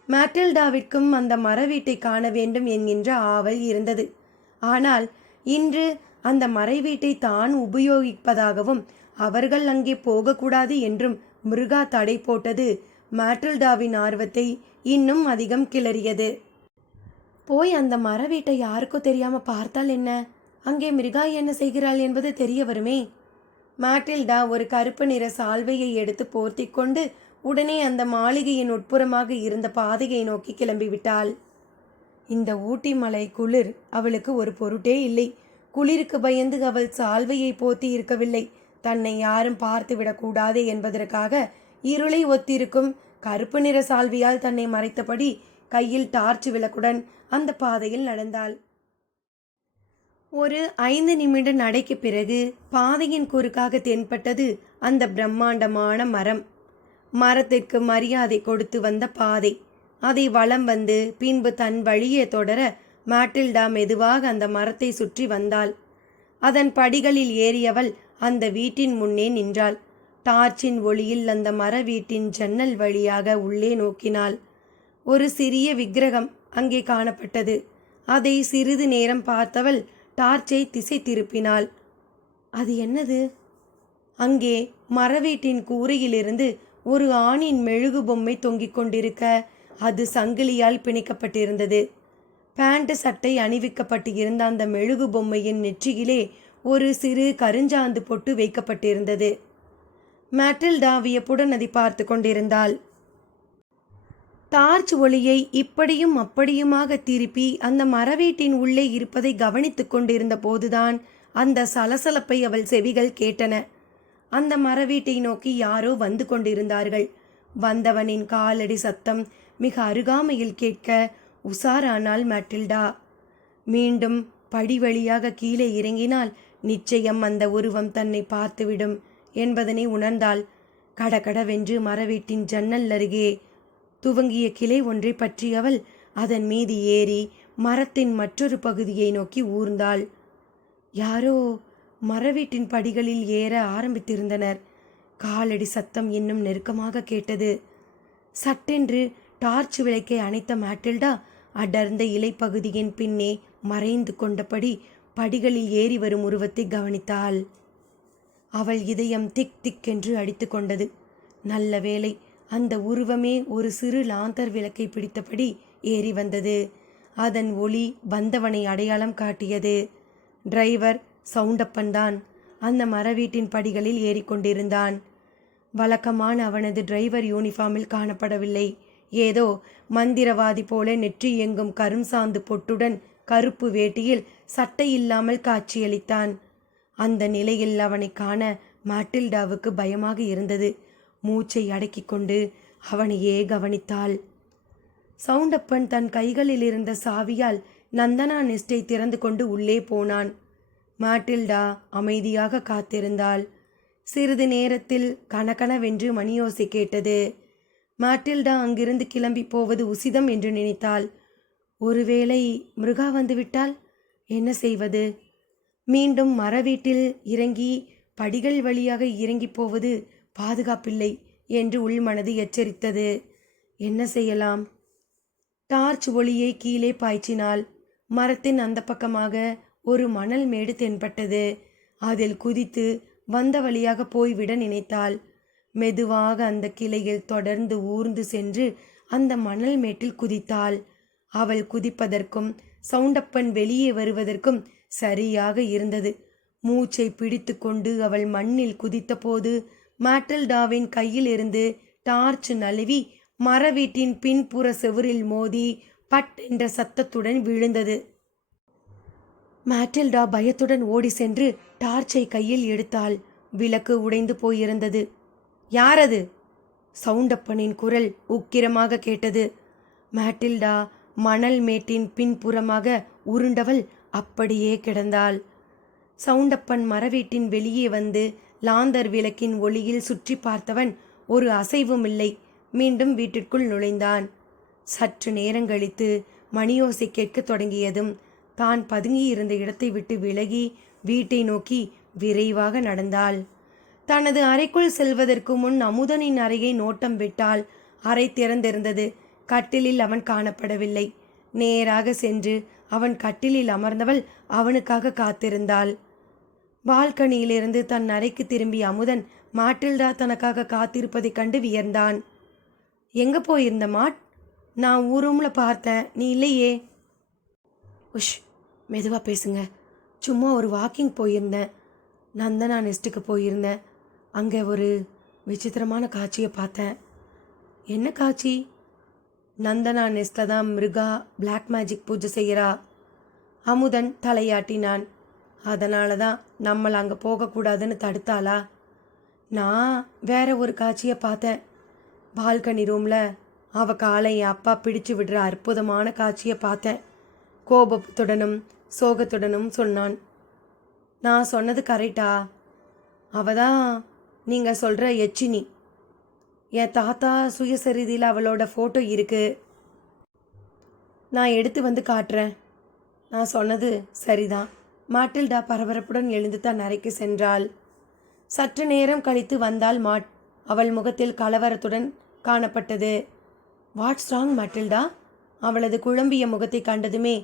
மேட்டில்டாவிற்கும் அந்த மரவீட்டை காண வேண்டும் என்கின்ற ஆவல் இருந்தது. ஆனால் இன்று அந்த மறைவீட்டை தான் உபயோகிப்பதாகவும் அவர்கள் அங்கே போகக்கூடாது என்றும் மிருகா தடை போட்டது மேட்டில்டாவின் ஆர்வத்தை இன்னும் அதிகம் கிளறியது. போய் அந்த மரவீட்டை யாருக்கும் தெரியாம பார்த்தால் என்ன? அங்கே மிருகா என்ன செய்கிறாள் என்பது தெரிய வருமே. மேட்டில்டா ஒரு கருப்பு நிற சால்வையை எடுத்து போர்த்தி கொண்டு உடனே அந்த மாளிகையின் உட்புறமாக இருந்த பாதையை நோக்கி கிளம்பிவிட்டாள். இந்த ஊட்டி மலை குளிர் அவளுக்கு ஒரு பொருட்டே இல்லை. குளிருக்கு பயந்து அவள் சால்வையை போத்தி இருக்கவில்லை. தன்னை யாரும் பார்த்து விடக்கூடாது என்பதற்காக இருளை ஒத்திருக்கும் கருப்பு நிற சால்வையால் தன்னை மறைத்தபடி கையில் டார்ச் விளக்குடன் அந்த பாதையில் நடந்தாள். ஒரு 5 நிமிட நடைக்கு பிறகு பாதையின் குறுக்காக தென்பட்டது அந்த பிரம்மாண்டமான மரம். மரத்திற்கு மரியாதை கொடுத்து வந்த பாதை. அதை வலம் வந்து பின்பு தன் வழியே தொடர மேட்டில்டா மெதுவாக அந்த மரத்தை சுற்றி வந்தாள். அதன் படிகளில் ஏறியவள் அந்த வீட்டின் முன்னே நின்றாள். டார்ச்சின் ஒளியில் அந்த மர வீட்டின் ஜன்னல் வழியாக உள்ளே நோக்கினாள். ஒரு சிறிய விக்கிரகம் அங்கே காணப்பட்டது. அதை சிறிது நேரம் பார்த்தவள் டார்ச்சை திசை திருப்பினாள். அது என்னது? அங்கே மரவீட்டின் கூரையிலிருந்து ஒரு ஆணின் மெழுகு பொம்மை தொங்கிக் கொண்டிருக்க அது சங்கிலியால் பிணைக்கப்பட்டிருந்தது. பேண்ட் சட்டை அணிவிக்கப்பட்டு இருந்த அந்த மெழுகு பொம்மையின் நெற்றியிலே ஒரு சிறு கருஞ்சாந்து பொட்டு வைக்கப்பட்டிருந்தது. மேட்டில்டா வியப்புடன் அதை பார்த்து கொண்டிருந்தாள். டார்ச் ஒளியை இப்படியும் அப்படியுமாக திருப்பி அந்த மரவீட்டின் உள்ளே இருப்பதை கவனித்து கொண்டிருந்த போதுதான் அந்த சலசலப்பை அவள் செவிகள் கேட்டன. அந்த மரவீட்டை நோக்கி யாரோ வந்து கொண்டிருந்தார்கள். வந்தவனின் காலடி சத்தம் மிக அருகாமையில் கேட்க உசாரானாள் மேட்டில்டா. மீண்டும் படி வழியாக கீழே இறங்கினால் நிச்சயம் அந்த உருவம் தன்னை பார்த்துவிடும் என்பதனை உணர்ந்தாள். கடகடவென்று மரவீட்டின் ஜன்னல் அருகே துவங்கிய கிளை ஒன்றை பற்றி அவள் அதன் மீது ஏறி மரத்தின் மற்றொரு பகுதியை நோக்கி ஊர்ந்தாள். யாரோ மரவீட்டின் படிகளில் ஏற ஆரம்பித்திருந்தனர். காலடி சத்தம் இன்னும் நெருக்கமாக கேட்டது. சட்டென்று டார்ச் விளக்கை அணைத்த மேட்டில்டா அடர்ந்த இலைப்பகுதியின் பின்னே மறைந்து கொண்டபடி படிகளில் ஏறி வரும் உருவத்தை கவனித்தாள். அவள் இதயம் திக் திக்கென்று அடித்து கொண்டது. நல்ல வேளை, அந்த உருவமே ஒரு சிறு லாந்தர் விளக்கை பிடித்தபடி ஏறி வந்தது. அதன் ஒளி வந்தவனை அடையாளம் காட்டியது. டிரைவர் சவுண்டப்பன்தான் அந்த மரவீட்டின் படிகளில் ஏறிக்கொண்டிருந்தான். வழக்கமான அவனது டிரைவர் யூனிஃபார்மில் காணப்படவில்லை. ஏதோ மந்திரவாதி போல நெற்றி எங்கும் கரும் சாந்து பொட்டுடன் கருப்பு வேட்டியில் சட்டை இல்லாமல் காட்சியளித்தான். அந்த நிலையில் அவனை காண மாட்டில்டாவுக்கு பயமாக இருந்தது. மூச்சை அடக்கிக் கொண்டு அவனையே கவனித்தாள். சவுண்டப்பன் தன் கைகளில் இருந்த சாவியால் நந்தனா நெஸ்டை திறந்து கொண்டு உள்ளே போனான். மாட்டில்டா அமைதியாக காத்திருந்தாள். சிறிது நேரத்தில் கனகனவென்று மணியோசை கேட்டது. மாட்டில்டா அங்கிருந்து கிளம்பி போவது உசிதம் என்று நினைத்தாள். ஒருவேளை மிருகா வந்துவிட்டால் என்ன செய்வது? மீண்டும் மரவீட்டில் இறங்கி படிகள் வழியாக இறங்கி போவது பாதுகாப்பில்லை என்று உள்மனது எச்சரித்தது. என்ன செய்யலாம்? டார்ச் ஒளியை கீழே பாய்ச்சினாள். மரத்தின் அந்த பக்கமாக ஒரு மணல் மேடு தென்பட்டது. அதில் குதித்து வந்த வழியாக போய்விட நினைத்தாள். மெதுவாக அந்த கிளையில் தொடர்ந்து ஊர்ந்து சென்று அந்த மணல் மேட்டில் குதித்தாள். அவள் குதிப்பதற்கும் சவுண்டப்பன் வெளியே வருவதற்கும் சரியாக இருந்தது. மூச்சை பிடித்து கொண்டு அவள் மண்ணில் குதித்தபோது மாட்டில்டாவின் கையில் இருந்து டார்ச் நழுவி மரவீட்டின் பின்புற செவுரில் மோதி பட் என்ற சத்தத்துடன் விழுந்தது. மாட்டில்டா பயத்துடன் ஓடி சென்று டார்ச்சை கையில் எடுத்தாள். விளக்கு உடைந்து போயிருந்தது. யாரது? சவுண்டப்பனின் குரல் உக்கிரமாக கேட்டது. மாட்டில்டா மணல் மேட்டின் பின்புறமாக உருண்டவள் அப்படியே கிடந்தாள். சவுண்டப்பன் மரவீட்டின் வெளியே வந்து லாந்தர் விளக்கின் ஒளியில் சுற்றி பார்த்தவன் ஒரு அசைவுமில்லை. மீண்டும் வீட்டிற்குள் நுழைந்தான். சற்று நேரங்கழித்து மணியோசை கேட்கத் தொடங்கியதும் தான் பதுங்கியிருந்த இடத்தை விட்டு விலகி வீட்டை நோக்கி விரைவாக நடந்தாள். தனது அறைக்குள் செல்வதற்கு முன் அமுதனின் அறையை நோட்டம் விட்டாள். அறை திறந்திருந்தது. கட்டிலில் அவன் காணப்படவில்லை. நேராக சென்று அவன் கட்டிலில் அமர்ந்தவள் அவனுக்காக காத்திருந்தாள். பால்கனியிலிருந்து தன் அறைக்கு திரும்பிய அமுதன் மாட்டில்டா தனக்காக காத்திருப்பதைக் கண்டு வியர்ந்தான். எங்கே போயிருந்த மாட்? நான் ஊரூம்ல பார்த்தேன், நீ இல்லையே. உஷ், மெதுவாக பேசுங்க. சும்மா ஒரு வாக்கிங் போயிருந்தேன். நந்தனா நெஸ்ட்டுக்கு போயிருந்தேன். அங்கே ஒரு விசித்திரமான காட்சியை பார்த்தேன். என்ன காட்சி? நந்தனா நெஸ்ட்டில் தான் மிருகா பிளாக் மேஜிக் பூஜை செய்கிறா. அமுதன் தலையாட்டினான். அதனால தான் நம்மளை அங்கே போகக்கூடாதுன்னு தடுத்தாளா? நான் வேற ஒரு காட்சியை பார்த்தேன். பால்கனி ரூமில் அவள் காலை என் அப்பா பிடிச்சு விடுற அற்புதமான காட்சியை பார்த்தேன். கோபத்துடனும் சோகத்துடனும் சொன்னான். நான் சொன்னது கரெக்டா? அவள் தான் நீங்கள் சொல்கிற யச்சினி. என் தாத்தா சுயசரிதியில் அவளோட ஃபோட்டோ இருக்குது. நான் எடுத்து வந்து காட்டுறேன். நான் சொன்னது சரிதான். மாட்டில்டா பரபரப்புடன் எழுந்து தன் அறைக்கு சென்றாள். சற்று நேரம் கழித்து வந்தாள் மாட். அவள் முகத்தில் கலவரத்துடன் காணப்பட்டது. What's wrong Matilda? அவளது குழம்பிய முகத்தை கண்டதுமே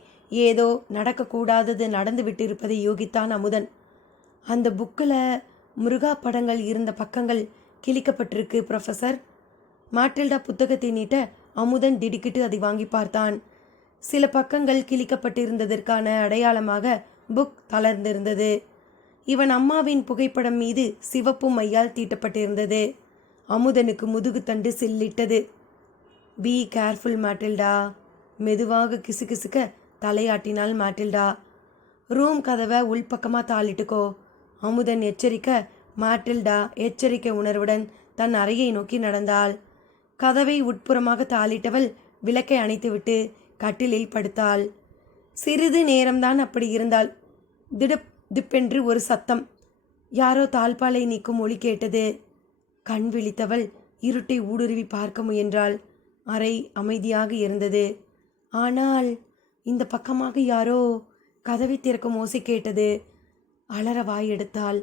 ஏதோ நடக்கக்கூடாதது நடந்து விட்டிருப்பதை யூகித்தான் அமுதன். அந்த புக்கில் முருகா படங்கள் இருந்த பக்கங்கள் கிழிக்கப்பட்டிருக்கு ப்ரொஃபஸர். மாட்டில்டா புத்தகத்தை நீட்ட அமுதன் திடுக்கிட்டு அதை வாங்கி பார்த்தான். சில பக்கங்கள் கிழிக்கப்பட்டிருந்ததற்கான அடையாளமாக புக் தளர்ந்திருந்தது. இவன் அம்மாவின் புகைப்படம் மீது சிவப்பு மையால் தீட்டப்பட்டிருந்தது. அமுதனுக்கு முதுகு தண்டு சில்லிட்டது. Be careful மேட்டில்டா. மெதுவாக கிசுகிசுக்க தலையாட்டினாள் மேட்டில்டா. ரூம் கதவை உள்பக்கமாக தாளிட்டுக்கோ. அமுதன் எச்சரிக்க மேட்டில்டா எச்சரிக்கை உணர்வுடன் தன் அறையை நோக்கி நடந்தாள். கதவை உட்புறமாக தாளிட்டவள் விளக்கை அணைத்துவிட்டு கட்டிலில் படுத்தாள். சிறிது நேரம்தான் அப்படி இருந்தாள். திடுப் திப்பென்று ஒரு சத்தம். யாரோ தாழ்பாலை நீக்கும் ஒலி கேட்டது. கண் விழித்தவள் இருட்டை ஊடுருவி பார்க்க முயன்றாள். அறை அமைதியாக இருந்தது. ஆனால் இந்த பக்கமாக யாரோ கதவை திறக்கும் ஓசை கேட்டது. அலற வாய் எடுத்தாள்.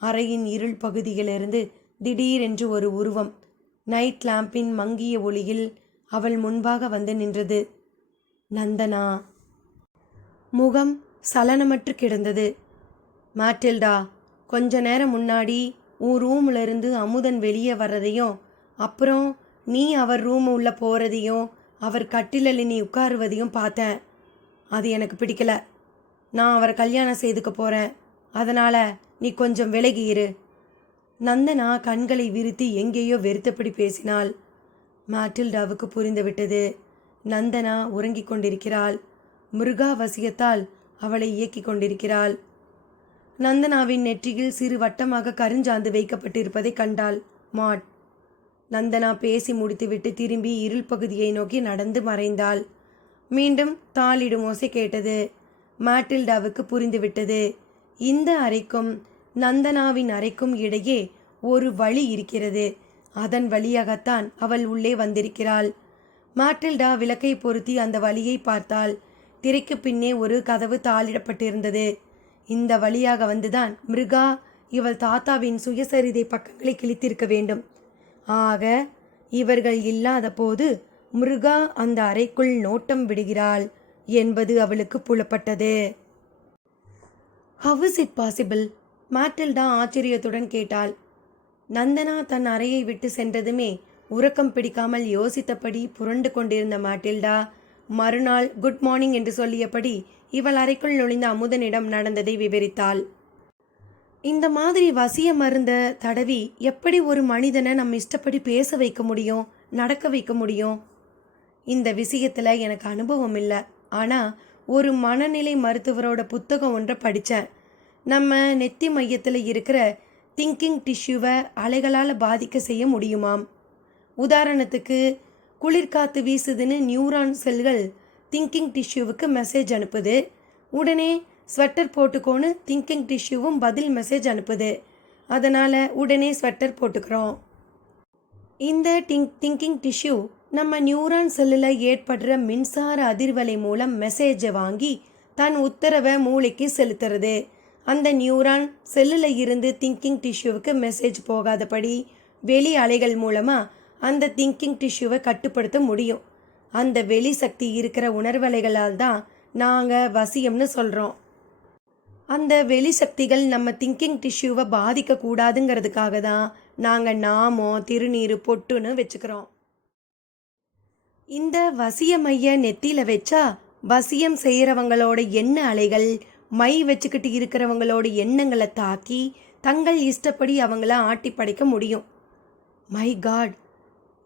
அறையின் இருள் பகுதியிலிருந்து திடீரென்று ஒரு உருவம் நைட் லாம்பின் மங்கிய ஒளியில் அவள் முன்பாக வந்து நின்றது. நந்தனா. முகம் சலனமற்று கிடந்தது. மேட்டில்டா, கொஞ்ச நேரம் முன்னாடி உன் ரூம்லேருந்து அமுதன் வெளியே வர்றதையும் அப்புறம் நீ அவர் ரூம் உள்ளே போகிறதையும் அவர் கட்டிலில் நீ உட்காருவதையும் பார்த்தேன். அது எனக்கு பிடிக்கல. நான் அவரை கல்யாணம் செய்துக்க போகிறேன். அதனால் நீ கொஞ்சம் விலகி இரு. நந்தனா கண்களை விரித்து எங்கேயோ வெறுத்தபடி பேசினாள். மேட்டில்டாவுக்கு புரிந்துவிட்டது. நந்தனா உறங்கிக் கொண்டிருக்கிறாள். மிருகாவசியத்தால் அவளை இயக்கிக் கொண்டிருக்கிறாள். நந்தனாவின் நெற்றியில் சிறு வட்டமாக கருஞ்சாந்து வைக்கப்பட்டிருப்பதை கண்டாள் மாட். நந்தனா பேசி முடித்துவிட்டு திரும்பி இருள் பகுதியை நோக்கி நடந்து மறைந்தாள். மீண்டும் தாளிடும் ஓசை கேட்டது. மேட்டில்டாவுக்கு புரிந்துவிட்டது. இந்த அறைக்கும் நந்தனாவின் அறைக்கும் இடையே ஒரு வழி இருக்கிறது. அதன் வழியாகத்தான் அவள் உள்ளே வந்திருக்கிறாள். மேட்டில்டா விளக்கை பொருத்தி அந்த வழியை பார்த்தாள். திரைக்கு பின்னே ஒரு கதவு தாளிடப்பட்டிருந்தது. இந்த வழியாக வந்துதான் மிருகா இவள் தாத்தாவின் சுயசரிதை பக்கங்களை கிழித்திருக்க வேண்டும். ஆக இவர்கள் இல்லாத போது மிருகா அந்த அறைக்குள் நோட்டம் விடுகிறாள் என்பது அவளுக்கு புலப்பட்டது. How is it possible? Matilda ஆச்சரியத்துடன் கேட்டாள். நந்தனா தன் அறையை விட்டு சென்றதுமே உறக்கம் பிடிக்காமல் யோசித்தபடி புரண்டு கொண்டிருந்த மேட்டில்டா மறுநாள் குட் மார்னிங் என்று சொல்லியபடி இவள் அறைக்குள் நுழைந்த அமுதனிடம் நடந்ததை விவரித்தாள். இந்த மாதிரி வசிய மருந்த தடவி எப்படி ஒரு மனிதனை நம்ம இஷ்டப்படி பேச வைக்க முடியும், நடக்க வைக்க முடியும்? இந்த விஷயத்தில் எனக்கு அனுபவம் இல்லை. ஆனால் ஒரு மனநிலை மருத்துவரோட புத்தகம் ஒன்றை படித்தேன். நம்ம நெத்தி மையத்தில் இருக்கிற திங்கிங் டிஷ்யூவை அலைகளால் பாதிக்க செய்ய முடியுமாம். உதாரணத்துக்கு குளிர்காற்று வீசுதுன்னு நியூரான் செல்கள் திங்கிங் டிஷ்யூவுக்கு மெசேஜ் அனுப்புது. உடனே ஸ்வெட்டர் போட்டுக்கோன்னு திங்கிங் டிஷ்யூவும் பதில் மெசேஜ் அனுப்புது. அதனால் உடனே ஸ்வெட்டர் போட்டுக்கிறோம். இந்த திங்கிங் டிஷ்யூ நம்ம நியூரான் செல்லில் ஏற்படுற மின்சார அதிர்வலை மூலம் மெசேஜை வாங்கி தன் உத்தரவை மூளைக்கு செலுத்துறது. அந்த நியூரான் செல்லில் இருந்து திங்கிங் டிஷ்யூவுக்கு மெசேஜ் போகாதபடி வெளி அலைகள் மூலமாக அந்த திங்கிங் டிஷ்யூவை கட்டுப்படுத்த முடியும். அந்த வெளி சக்தி இருக்கிற உணர்வலைகளால் தான் நாங்கள் வசியம்னு சொல்கிறோம். அந்த வெளி சக்திகள் நம்ம திங்கிங் டிஷ்யூவை பாதிக்கக்கூடாதுங்கிறதுக்காக தான் நாங்கள் நாமம் திருநீர் பொட்டுன்னு வச்சுக்கிறோம். இந்த வசிய மைய நெத்தியில் வச்சா வசியம் செய்கிறவங்களோட எண்ண அலைகள் மை வச்சுக்கிட்டு இருக்கிறவங்களோட எண்ணங்களை தாக்கி தங்கள் இஷ்டப்படி அவங்கள ஆட்டி படைக்க முடியும். மை காட்,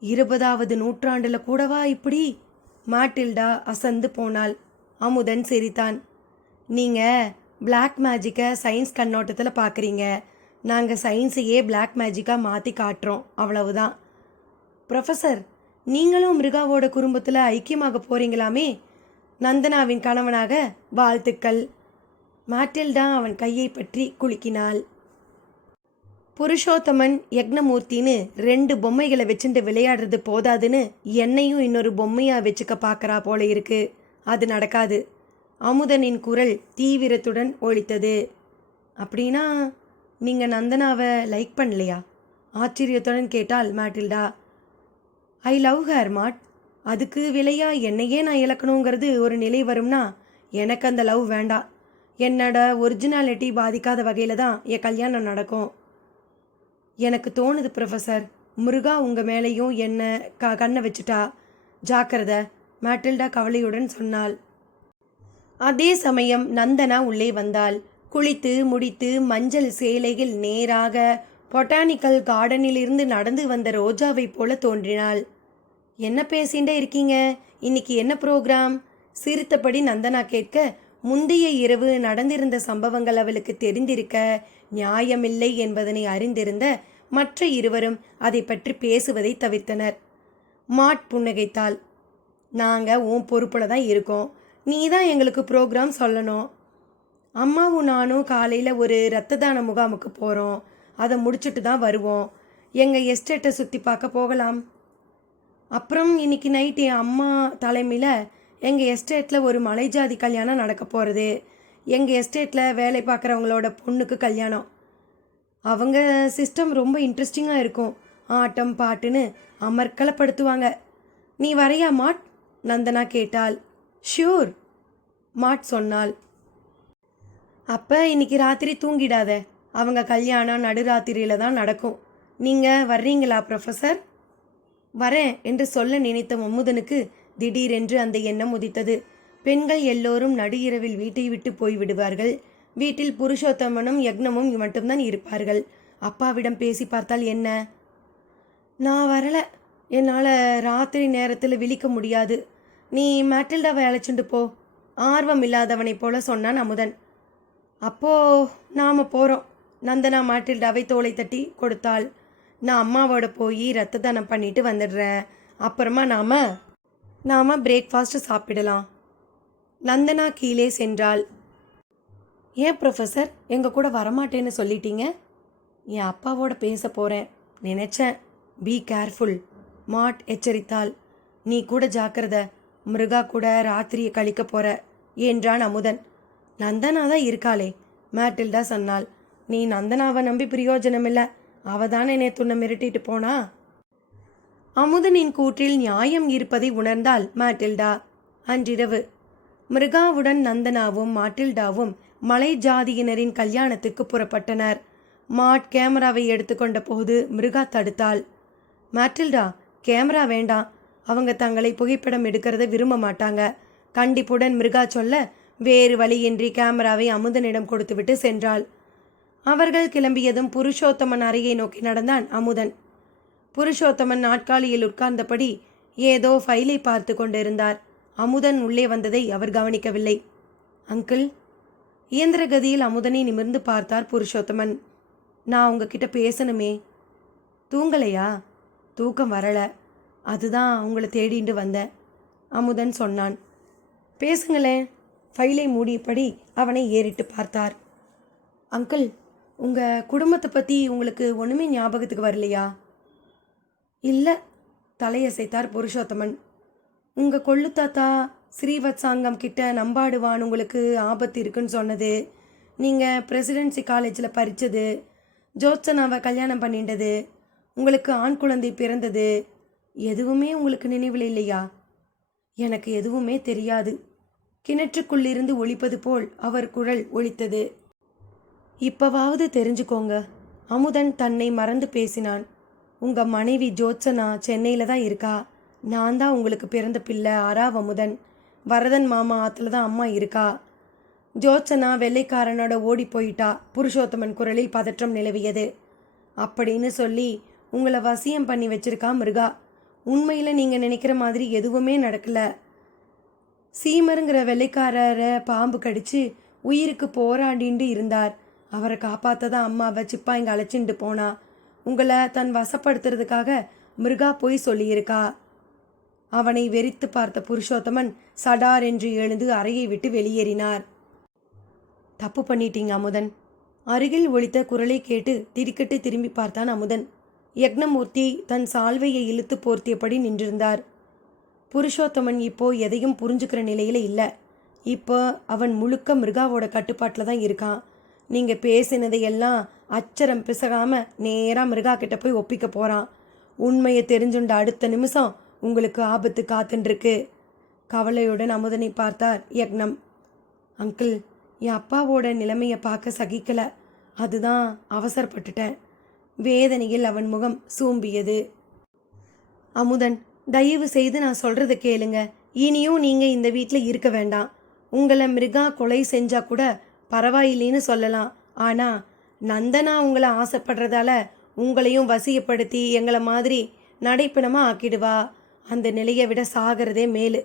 20வது நூற்றாண்டில் கூடவா இப்படி? மேட்டில்டா அசந்து போனாள். அமுதன் சிரித்தான். நீங்கள் பிளாக் மேஜிக்கை சயின்ஸ் கண்ணோட்டத்தில் பார்க்குறீங்க. நாங்கள் சயின்ஸையே பிளாக் மேஜிக்காக மாற்றி காட்டுறோம், அவ்வளவுதான். ப்ரொஃபஸர், நீங்களும் மிருகாவோட குடும்பத்தில் ஐக்கியமாக போகிறீங்களாமே. நந்தனாவின் கணவனாக வாழ்த்துக்கள். மேட்டில்டா அவன் கையை பற்றி குலுக்கினாள். புருஷோத்தமன் யக்னமூர்த்தின்னு 2 பொம்மைகளை வச்சுட்டு விளையாடுறது போதாதுன்னு என்னையும் இன்னொரு பொம்மையாக வச்சுக்க பார்க்குறா போல இருக்கு. அது நடக்காது. அமுதனின் குரல் தீவிரத்துடன் ஒலித்தது. அப்படின்னா நீங்கள் நந்தனாவை லைக் பண்ணலையா? ஆச்சரியத்துடன் கேட்டாள் மேட்டில்டா. ஐ லவ் ஹர் மாட். அதுக்கு விலையா என்னையே நான் இழக்கணுங்கிறது ஒரு நிலை வரும்னா எனக்கு அந்த லவ் வேண்டாம். என்னோட ஒரிஜினாலிட்டி பாதிக்காத வகையில் தான் என் கல்யாணம் நடக்கும். எனக்கு தோணுது ப்ரொஃபஸர், முருகா உங்கள் மேலேயும் என்ன கண்ணை வச்சுட்டா. ஜாக்கிரதை, மேட்டில்டா கவலையுடன் சொன்னாள். அதே சமயம் நந்தனா உள்ளே வந்தாள். குளித்து முடித்து மஞ்சள் சேலையில் நேராக பொட்டானிக்கல் கார்டனிலிருந்து நடந்து வந்த ரோஜாவை போல தோன்றினாள். என்ன பேசிண்டே இருக்கீங்க? இன்னைக்கு என்ன ப்ரோக்ராம்? சிரித்தபடி நந்தனா கேட்க, முந்தைய இரவு நடந்திருந்த சம்பவங்கள் அவளுக்கு தெரிந்திருக்க நியாயமில்லை என்பதனை அறிந்திருந்த மற்ற இருவரும் அதை பற்றி பேசுவதை தவிர்த்தனர். மாட் புன்னகைத்தாள். நாங்க உன் பொறுப்புல தான் இருக்கோம். நீ தான் எங்களுக்கு ப்ரோக்ராம் சொல்லணும். அம்மாவும் நானும் காலையில் ஒரு இரத்த தான முகாமுக்கு போகிறோம். அதை முடிச்சுட்டு தான் வருவோம். எங்கள் எஸ்டேட்டை சுற்றி பார்க்க போகலாம். அப்புறம் இன்னைக்கு நைட் என் அம்மா தலைமையில் எங்கள் எஸ்டேட்டில் ஒரு மலைஜாதி கல்யாணம் நடக்க போகிறது. எங்கள் எஸ்டேட்டில் வேலை பார்க்குறவங்களோட பொண்ணுக்கு கல்யாணம். அவங்க சிஸ்டம் ரொம்ப இன்ட்ரெஸ்டிங்காக இருக்கும். ஆட்டம் பாட்டுன்னு அமர்க்கலப்படுத்துவாங்க. நீ வரையா மாட்? நந்தனா கேட்டாள். ஷூர், மாட் சொன்னாள். அப்போ இன்னைக்கு ராத்திரி தூங்கிடாத. அவங்க கல்யாணம் நடுராத்திரியில் தான் நடக்கும். நீங்கள் வர்றீங்களா ப்ரொஃபஸர்? வரேன் என்று சொல்ல நினைத்த அமுதனுக்கு திடீரென்று அந்த எண்ணம் உதித்தது. பெண்கள் எல்லோரும் நடு இரவில் வீட்டை விட்டு போய் விடுவார்கள். வீட்டில் புருஷோத்தமனும் யக்னமும் மட்டும்தான் இருப்பார்கள். அப்பாவிடம் பேசி பார்த்தால் என்ன? நான் வரல, என்னால் ராத்திரி நேரத்தில் விழிக்க முடியாது. நீ மேட்டில்டாவை அழைச்சிட்டு போ, ஆர்வம் இல்லாதவனைப் போல சொன்னான் அமுதன். அப்போ நாம் போகிறோம். நந்தனா மேட்டில்டாவை தோளை தட்டி கொடுத்தாள். நான் அம்மாவோட போய் ரத்த தானம் பண்ணிட்டு வந்துடுறேன். அப்புறமா நாம பிரேக்ஃபாஸ்ட் சாப்பிடலாம். நந்தனா கீழே சென்றாள். ஏன் ப்ரொஃபஸர் எங்கள் கூட வரமாட்டேன்னு சொல்லிட்டீங்க? என் அப்பாவோட பேச போகிறேன் நினைச்சேன். பி கேர்ஃபுல், மாட் எச்சரித்தாள். நீ கூட ஜாக்கிரதை. மிருகா கூட ராத்திரியை கழிக்க போற என்றான் அமுதன். நந்தனா தான் இருக்காளே, மேட்டில்டா சொன்னாள். நீ நந்தனாவை நம்பி பிரயோஜனம் இல்லை. அவ தானே நேத்துன்னை மிரட்டிட்டு போனா. அமுதனின் கூற்றில் நியாயம் இருப்பதை உணர்ந்தாள் மேட்டில்டா. அன்றிரவு மிருகாவுடன் நந்தனாவும் மாட்டில்டாவும் மலை ஜாதியினரின் கல்யாணத்துக்கு புறப்பட்டனர். மாட் கேமராவை எடுத்துக்கொண்ட போது மிருகா தடுத்தாள். மேட்டில்டா, கேமரா வேண்டாம். அவங்க தங்களை புகைப்படம் எடுக்கிறத விரும்ப மாட்டாங்க. கண்டிப்புடன் மிருகா சொல்ல வேறு வழியின்றி கேமராவை அமுதனிடம் கொடுத்துவிட்டு சென்றாள். அவர்கள் கிளம்பியதும் புருஷோத்தமன் அறையை நோக்கி நடந்தான் அமுதன். புருஷோத்தமன் நாட்காலியில் உட்கார்ந்தபடி ஏதோ ஃபைலை பார்த்து கொண்டிருந்தார். அமுதன் உள்ளே வந்ததை அவர் கவனிக்கவில்லை. அங்கிள், இயந்திரகதியில் அமுதனை நிமிர்ந்து பார்த்தார் புருஷோத்தமன். நான் உங்ககிட்ட பேசணுமே. தூங்கலையா? தூக்கம் வரல, அதுதான் உங்களை தேடிண்டு வந்தேன், அமுதன் சொன்னான். பேசுங்களேன். ஃபைலை மூடியபடி அவனை ஏறிட்டு பார்த்தார். அங்கிள், உங்கள் குடும்பத்தை பற்றி உங்களுக்கு ஒன்றுமே ஞாபகத்துக்கு வரலையா? இல்லை, தலையசைத்தார் புருஷோத்தமன். உங்கள் கொள்ளு தாத்தா ஸ்ரீவத்சாங்கம் கிட்ட நம்பாடுவான் உங்களுக்கு ஆபத்து இருக்குன்னு சொன்னது, நீங்கள் பிரசிடென்சி காலேஜில் பறித்தது, ஜோத்சனாவை கல்யாணம் பண்ணிட்டது, உங்களுக்கு ஆண் குழந்தை பிறந்தது, எதுவுமே உங்களுக்கு நினைவில் இல்லையா? எனக்கு எதுவுமே தெரியாது. கிணற்றுக்குள்ளிருந்து ஒலிப்பது போல் அவர் குரல் ஒலித்தது. இப்பவாவது தெரிஞ்சுக்கோங்க. அமுதன் தன்னை மறந்து பேசினான். உங்கள் மனைவி ஜோத்சனா சென்னையில் தான் இருக்கா. நான் தான் உங்களுக்கு பிறந்த பிள்ளை ஆறாவ் அமுதன். வரதன் மாமா ஆற்றுல தான் அம்மா இருக்கா. ஜோத்சனா வெள்ளைக்காரனோட ஓடி போயிட்டா. புருஷோத்தமன் குரலில் பதற்றம் நிலவியது. அப்படின்னு சொல்லி உங்களை வசியம் பண்ணி வச்சிருக்கா மிருகா. உண்மையில் நீங்கள் நினைக்கிற மாதிரி எதுவுமே நடக்கல. சீமருங்கிற வெள்ளைக்காரரை பாம்பு கடிச்சு உயிருக்கு போராடிண்டு இருந்தார். அவரை காப்பாற்ற தான் அம்மாவை சிப்பா இங்கே அழைச்சிட்டு போனா. உங்களை தன் வசப்படுத்துறதுக்காக மிருகா போய் சொல்லியிருக்கா. அவனை வெறித்து பார்த்த புருஷோத்தமன் சடார் என்று எழுந்து அறையை விட்டு வெளியேறினார். தப்பு பண்ணிட்டீங்க அமுதன். அருகில் ஒலித்த குரலை கேட்டு திடுக்கிட்டு திரும்பி பார்த்தான் அமுதன். யக்னமூர்த்தி தன் சால்வையை இழுத்து போர்த்தியபடி நின்றிருந்தார். புருஷோத்தமன் இப்போ எதையும் புரிஞ்சுக்கிற நிலையில் இல்லை. இப்போ அவன் முழுக்க மிருகாவோட கட்டுப்பாட்டில் தான் இருக்கான். நீங்கள் பேசினதையெல்லாம் அச்சரம் பிசகாமல் நேராக மிருகா கிட்ட போய் ஒப்பிக்க போகிறான். உண்மையை தெரிஞ்சுண்ட அடுத்த நிமிஷம் உங்களுக்கு ஆபத்து காத்துருக்கு. கவலையுடன் அமுதனை பார்த்தார் யக்னம். அங்கிள், என் அப்பாவோட நிலைமையை பார்க்க சகிக்கலை. அதுதான் அவசரப்பட்டுட்டேன். வேதனையில் அவன் முகம் சூம்பியது. அமுதன், தயவு செய்து நான் சொல்கிறத கேளுங்க. இனியும் நீங்கள் இந்த வீட்டில் இருக்க வேண்டாம். உங்களை மிருகா கொலை செஞ்சா கூட பரவாயில்லைன்னு சொல்லலாம். ஆனால் நந்தனா உங்களை ஆசைப்படுறதால உங்களையும் வசியப்படுத்தி எங்களை மாதிரி நடைப்பிணமாக ஆக்கிடுவா. அந்த நிலையை விட சாகிறதே மேலு.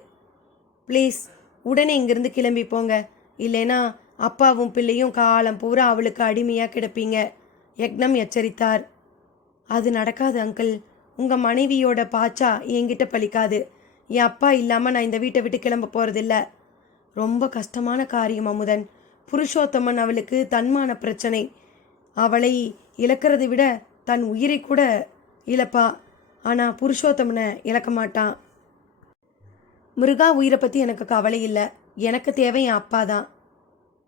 ப்ளீஸ் உடனே இங்கிருந்து கிளம்பி போங்க, இல்லைனா அப்பாவும் பிள்ளையும் காலம் பூரா அவளுக்கு அடிமையாக கிடப்பீங்க, யக்னம் எச்சரித்தார். அது நடக்காது அங்கிள். உங்கள் மனைவியோட பாச்சா என்கிட்ட பலிக்காது. என் அப்பா இல்லாமல் நான் இந்த வீட்டை விட்டு கிளம்ப போகிறதில்ல. ரொம்ப கஷ்டமான காரியம் அமுதன். புருஷோத்தமன் அவளுக்கு தன்மான பிரச்சனை. அவளை இழக்கிறதை விட தன் உயிரை கூட இழப்பா. ஆனால் புருஷோத்தமனை இழக்க மாட்டான். மிருகா உயிரை பற்றி எனக்கு கவலை இல்லை. எனக்கு தேவை என் அப்பா தான்.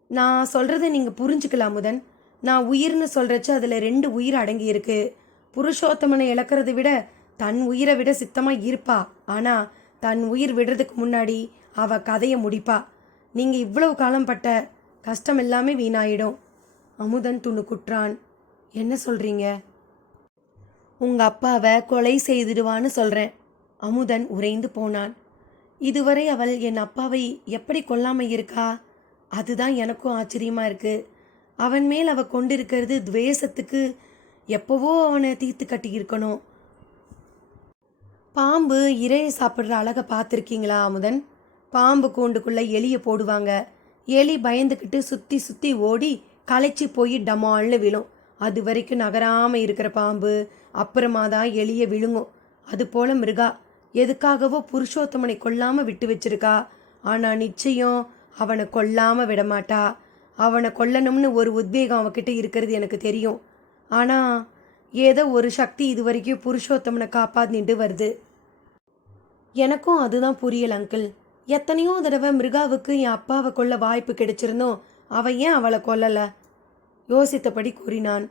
நான் சொல்கிறத நீங்கள் புரிஞ்சுக்கலாம் அமுதன். நான் உயிர்னு சொல்கிறச்ச அதில் 2 உயிர் அடங்கி இருக்கு. புருஷோத்தமனை இழக்கிறத விட தன் உயிரை விட சித்தமாக இருப்பா. ஆனால் தன் உயிர் விடுறதுக்கு முன்னாடி அவள் கதையை முடிப்பா. நீங்கள் இவ்வளவு காலம் பட்ட கஷ்டம் எல்லாமே வீணாயிடும். அமுதன் துணுக்குற்றான். என்ன சொல்கிறீங்க? உங்கள் அப்பாவை கொலை செய்திடுவான்னு சொல்கிறேன். அமுதன் உறைந்து போனான். இதுவரை அவள் என் அப்பாவை எப்படி கொல்லாமல் இருக்கா? அதுதான் எனக்கும் ஆச்சரியமாக இருக்குது. அவன் மேல் அவள் கொண்டிருக்கிறது துவேஷத்துக்கு. எப்போவோ அவனை தீர்த்து கட்டியிருக்கணும். பாம்பு இரையை சாப்பிட்ற அழகை பார்த்துருக்கீங்களா அமுதன்? பாம்பு கூண்டுக்குள்ளே எலியை போடுவாங்க. எலி பயந்துக்கிட்டு சுற்றி சுற்றி ஓடி களைச்சி போய் டமால்னு விழும். அது வரைக்கும் நகராமல் இருக்கிற பாம்பு அப்புறமா தான் எலியை விழுங்கும். அதுபோல் மிருகா எதுக்காகவோ புருஷோத்தமனை கொல்லாமல் விட்டு வச்சிருக்கா. ஆனால் நிச்சயம் அவனை கொல்லாமல் விடமாட்டா. அவனை கொல்லணும்னு ஒரு உத்வேகம் அவகிட்ட இருக்கிறது எனக்கு தெரியும். ஆனால் ஏதோ ஒரு சக்தி இது வரைக்கும் புருஷோத்தமனை காப்பாற்றிட்டு வருது. எனக்கும் அதுதான் புரியல அங்கிள். எத்தனையோ தடவை மிருகாவுக்கு என் அப்பாவை கொல்ல வாய்ப்பு கிடைச்சிருந்தோம். அவன் ஏன் அவளை கொல்லலை? யோசித்தபடி கூறினான்.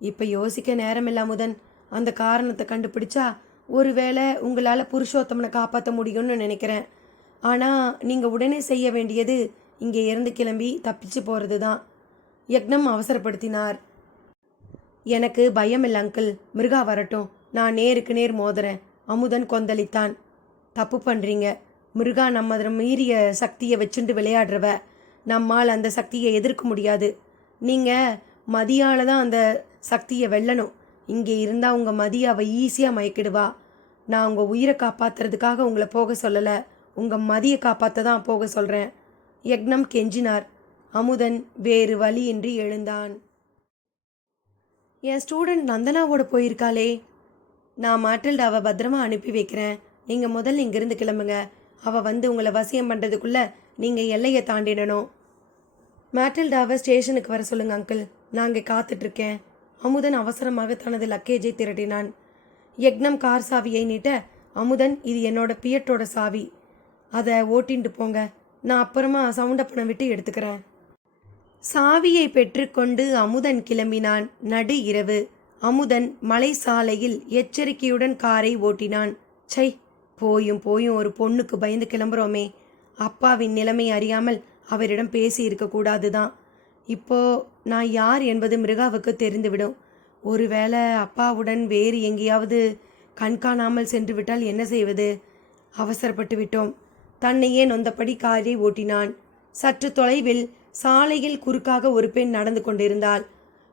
இப்போ யோசிக்க நேரமில்ல அமுதன். அந்த காரணத்தை கண்டுபிடிச்சா ஒருவேளை உங்களால் புருஷோத்தமனை காப்பாற்ற முடியும்னு நினைக்கிறேன். ஆனால் நீங்கள் உடனே செய்ய வேண்டியது இங்கே இருந்து கிளம்பி தப்பிச்சு போகிறது தான். யக்னம் அவசரப்படுத்தினார். எனக்கு பயம் இல்லை அங்கிள். மிருகா வரட்டும், நான் நேருக்கு நேர் மோதுறேன். அமுதன் கொந்தளித்தான். தப்பு பண்ணுறீங்க. மிருகா நம்ம மீறிய சக்தியை வச்சுண்டு விளையாடுறவ. நம்மால் அந்த சக்தியை எதிர்க்க முடியாது. நீங்கள் மதியால் தான் அந்த சக்தியை வெல்லணும். இங்கே இருந்தால் உங்கள் மதியை அவள் ஈஸியாக மயக்கிடுவா. நான் உங்கள் உயிரை காப்பாற்றுறதுக்காக உங்களை போக சொல்லலை, உங்கள் மதியை காப்பாற்ற தான் போக சொல்கிறேன். யக்னம் கெஞ்சினார். அமுதன் வேறு வழியின்றி எழுந்தான். என் ஸ்டூடெண்ட் நந்தனாவோட போயிருக்காளே. நான் மாட்டில்டாவை பத்திரமா அனுப்பி வைக்கிறேன். நீங்கள் முதல்ல இங்கேருந்து கிளம்புங்க. அவள் வந்து உங்களை வசியம் பண்ணுறதுக்குள்ளே நீங்கள் எல்லையை தாண்டிடணும். மேட்டில்டாவை ஸ்டேஷனுக்கு வர சொல்லுங்க அங்கிள். நான் இங்கே காத்துட்ருக்கேன். அமுதன் அவசரமாக தனது லக்கேஜை திரட்டினான். யக்னம் கார் சாவியை நீட்ட, அமுதன், இது என்னோட பியட்டோட சாவி. அதை ஓட்டின்ட்டு போங்க. நான் அப்புறமா சவுண்டப்பனை விட்டு எடுத்துக்கிறேன். சாவியை பெற்றுக்கொண்டு அமுதன் கிளம்பினான். நடு இரவு. அமுதன் மலை சாலையில் எச்சரிக்கையுடன் காரை ஓட்டினான். சை, போயும் போயும் ஒரு பொண்ணுக்கு பயந்து கிளம்புறோமே. அப்பாவின் நிலைமை அறியாமல் அவரிடம் பேசி இருக்கக்கூடாது தான். இப்போ நான் யார் என்பது மிருகாவுக்கு தெரிந்துவிடும். ஒருவேளை அப்பாவுடன் வேறு எங்கேயாவது கண்காணாமல் சென்று விட்டால் என்ன செய்வது? அவசரப்பட்டு விட்டோம். தன்னையே நொந்தபடி காரை ஓட்டினான். சற்று தொலைவில் சாலையில் குறுக்காக ஒரு பெண் நடந்து கொண்டிருந்தாள்.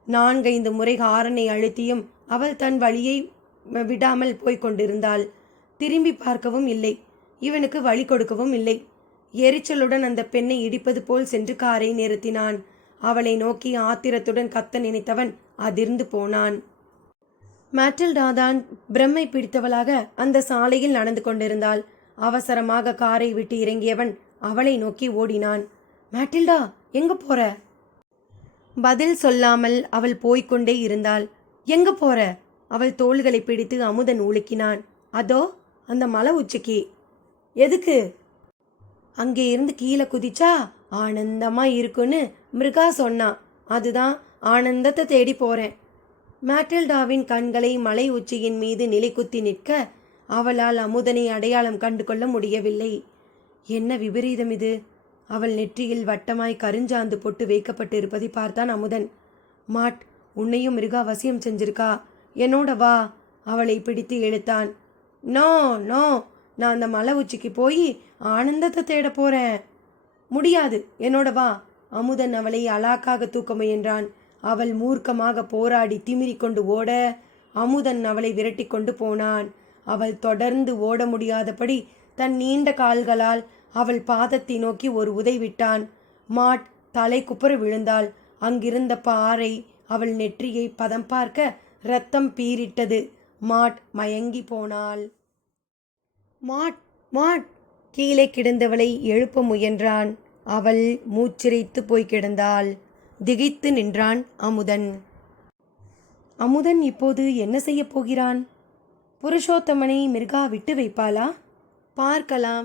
4-5 முறை ஹாரனை அழுத்தியும் அவள் தன் வழியை விடாமல் போய்க் கொண்டிருந்தாள். திரும்பி பார்க்கவும் இல்லை, இவனுக்கு வழி கொடுக்கவும் இல்லை. எரிச்சலுடன் அந்த பெண்ணை இடிப்பது போல் சென்று காரை நிறுத்தினான். அவளை நோக்கி ஆத்திரத்துடன் கத்த நினைத்தவன் அதிர்ந்து போனான். மேட்டில்டா தான் பிரம்மை பிடித்தவளாக அந்த சாலையில் நடந்து கொண்டிருந்தாள். அவசரமாக காரை விட்டு இறங்கியவன் அவளை நோக்கி ஓடினான். மேட்டில்டா, எங்க போற? பதில் சொல்லாமல் அவள் போய்கொண்டே இருந்தாள். எங்க போற? அவள் தோள்களை பிடித்து அமுதன் உலுக்கினான். அதோ அந்த மலை உச்சிக்கு. எதுக்கு? அங்கே இருந்து கீழே குதிச்சா ஆனந்தமா இருக்குன்னு மிருகா சொன்னான். அதுதான் ஆனந்தத்தை தேடி போறேன். மேட்டில்டாவின் கண்களை மலை உச்சியின் மீது நிலைக்குத்தி நிற்க அவளால் அமுதனை அடையாளம் கண்டு கொள்ள முடியவில்லை. என்ன விபரீதம் இது? அவள் நெற்றியில் வட்டமாய் கருஞ்சாந்து பொட்டு வைக்கப்பட்டு இருப்பதை பார்த்தான் அமுதன். மாட், உன்னையும் மிருகா வசியம் செஞ்சிருக்கா. என்னோட வா. அவளை பிடித்து இழுத்தான். நோ நோ, நான் அந்த மலை உச்சிக்கு போய் ஆனந்தத்தை தேட போறேன். முடியாது, என்னோட வா. அமுதன் அவளை அலாக்காக தூக்க முயன்றான். அவள் மூர்க்கமாக போராடி திமிரி கொண்டு ஓட அமுதன் அவளை விரட்டி கொண்டு போனான். அவள் தொடர்ந்து ஓட முடியாதபடி தன் நீண்ட கால்களால் அவள் பாதத்தை நோக்கி ஒரு உதை விட்டான். மாட் தலை குப்புற விழுந்தாள். அங்கிருந்த பாறை அவள் நெற்றியை பதம் பார்க்க இரத்தம் பீரிட்டது. மாட் மயங்கி போனாள். மாட் மாட் கீழே கிடந்தவளை எழுப்ப முயன்றான். அவள் மூச்சிறைத்து போய் கிடந்தாள். திகைத்து நின்றான் அமுதன். அமுதன் இப்போது என்ன செய்யப் போகிறான்? புருஷோத்தமனை மிர்கா விட்டு வைப்பாளா? பார்க்கலாம்.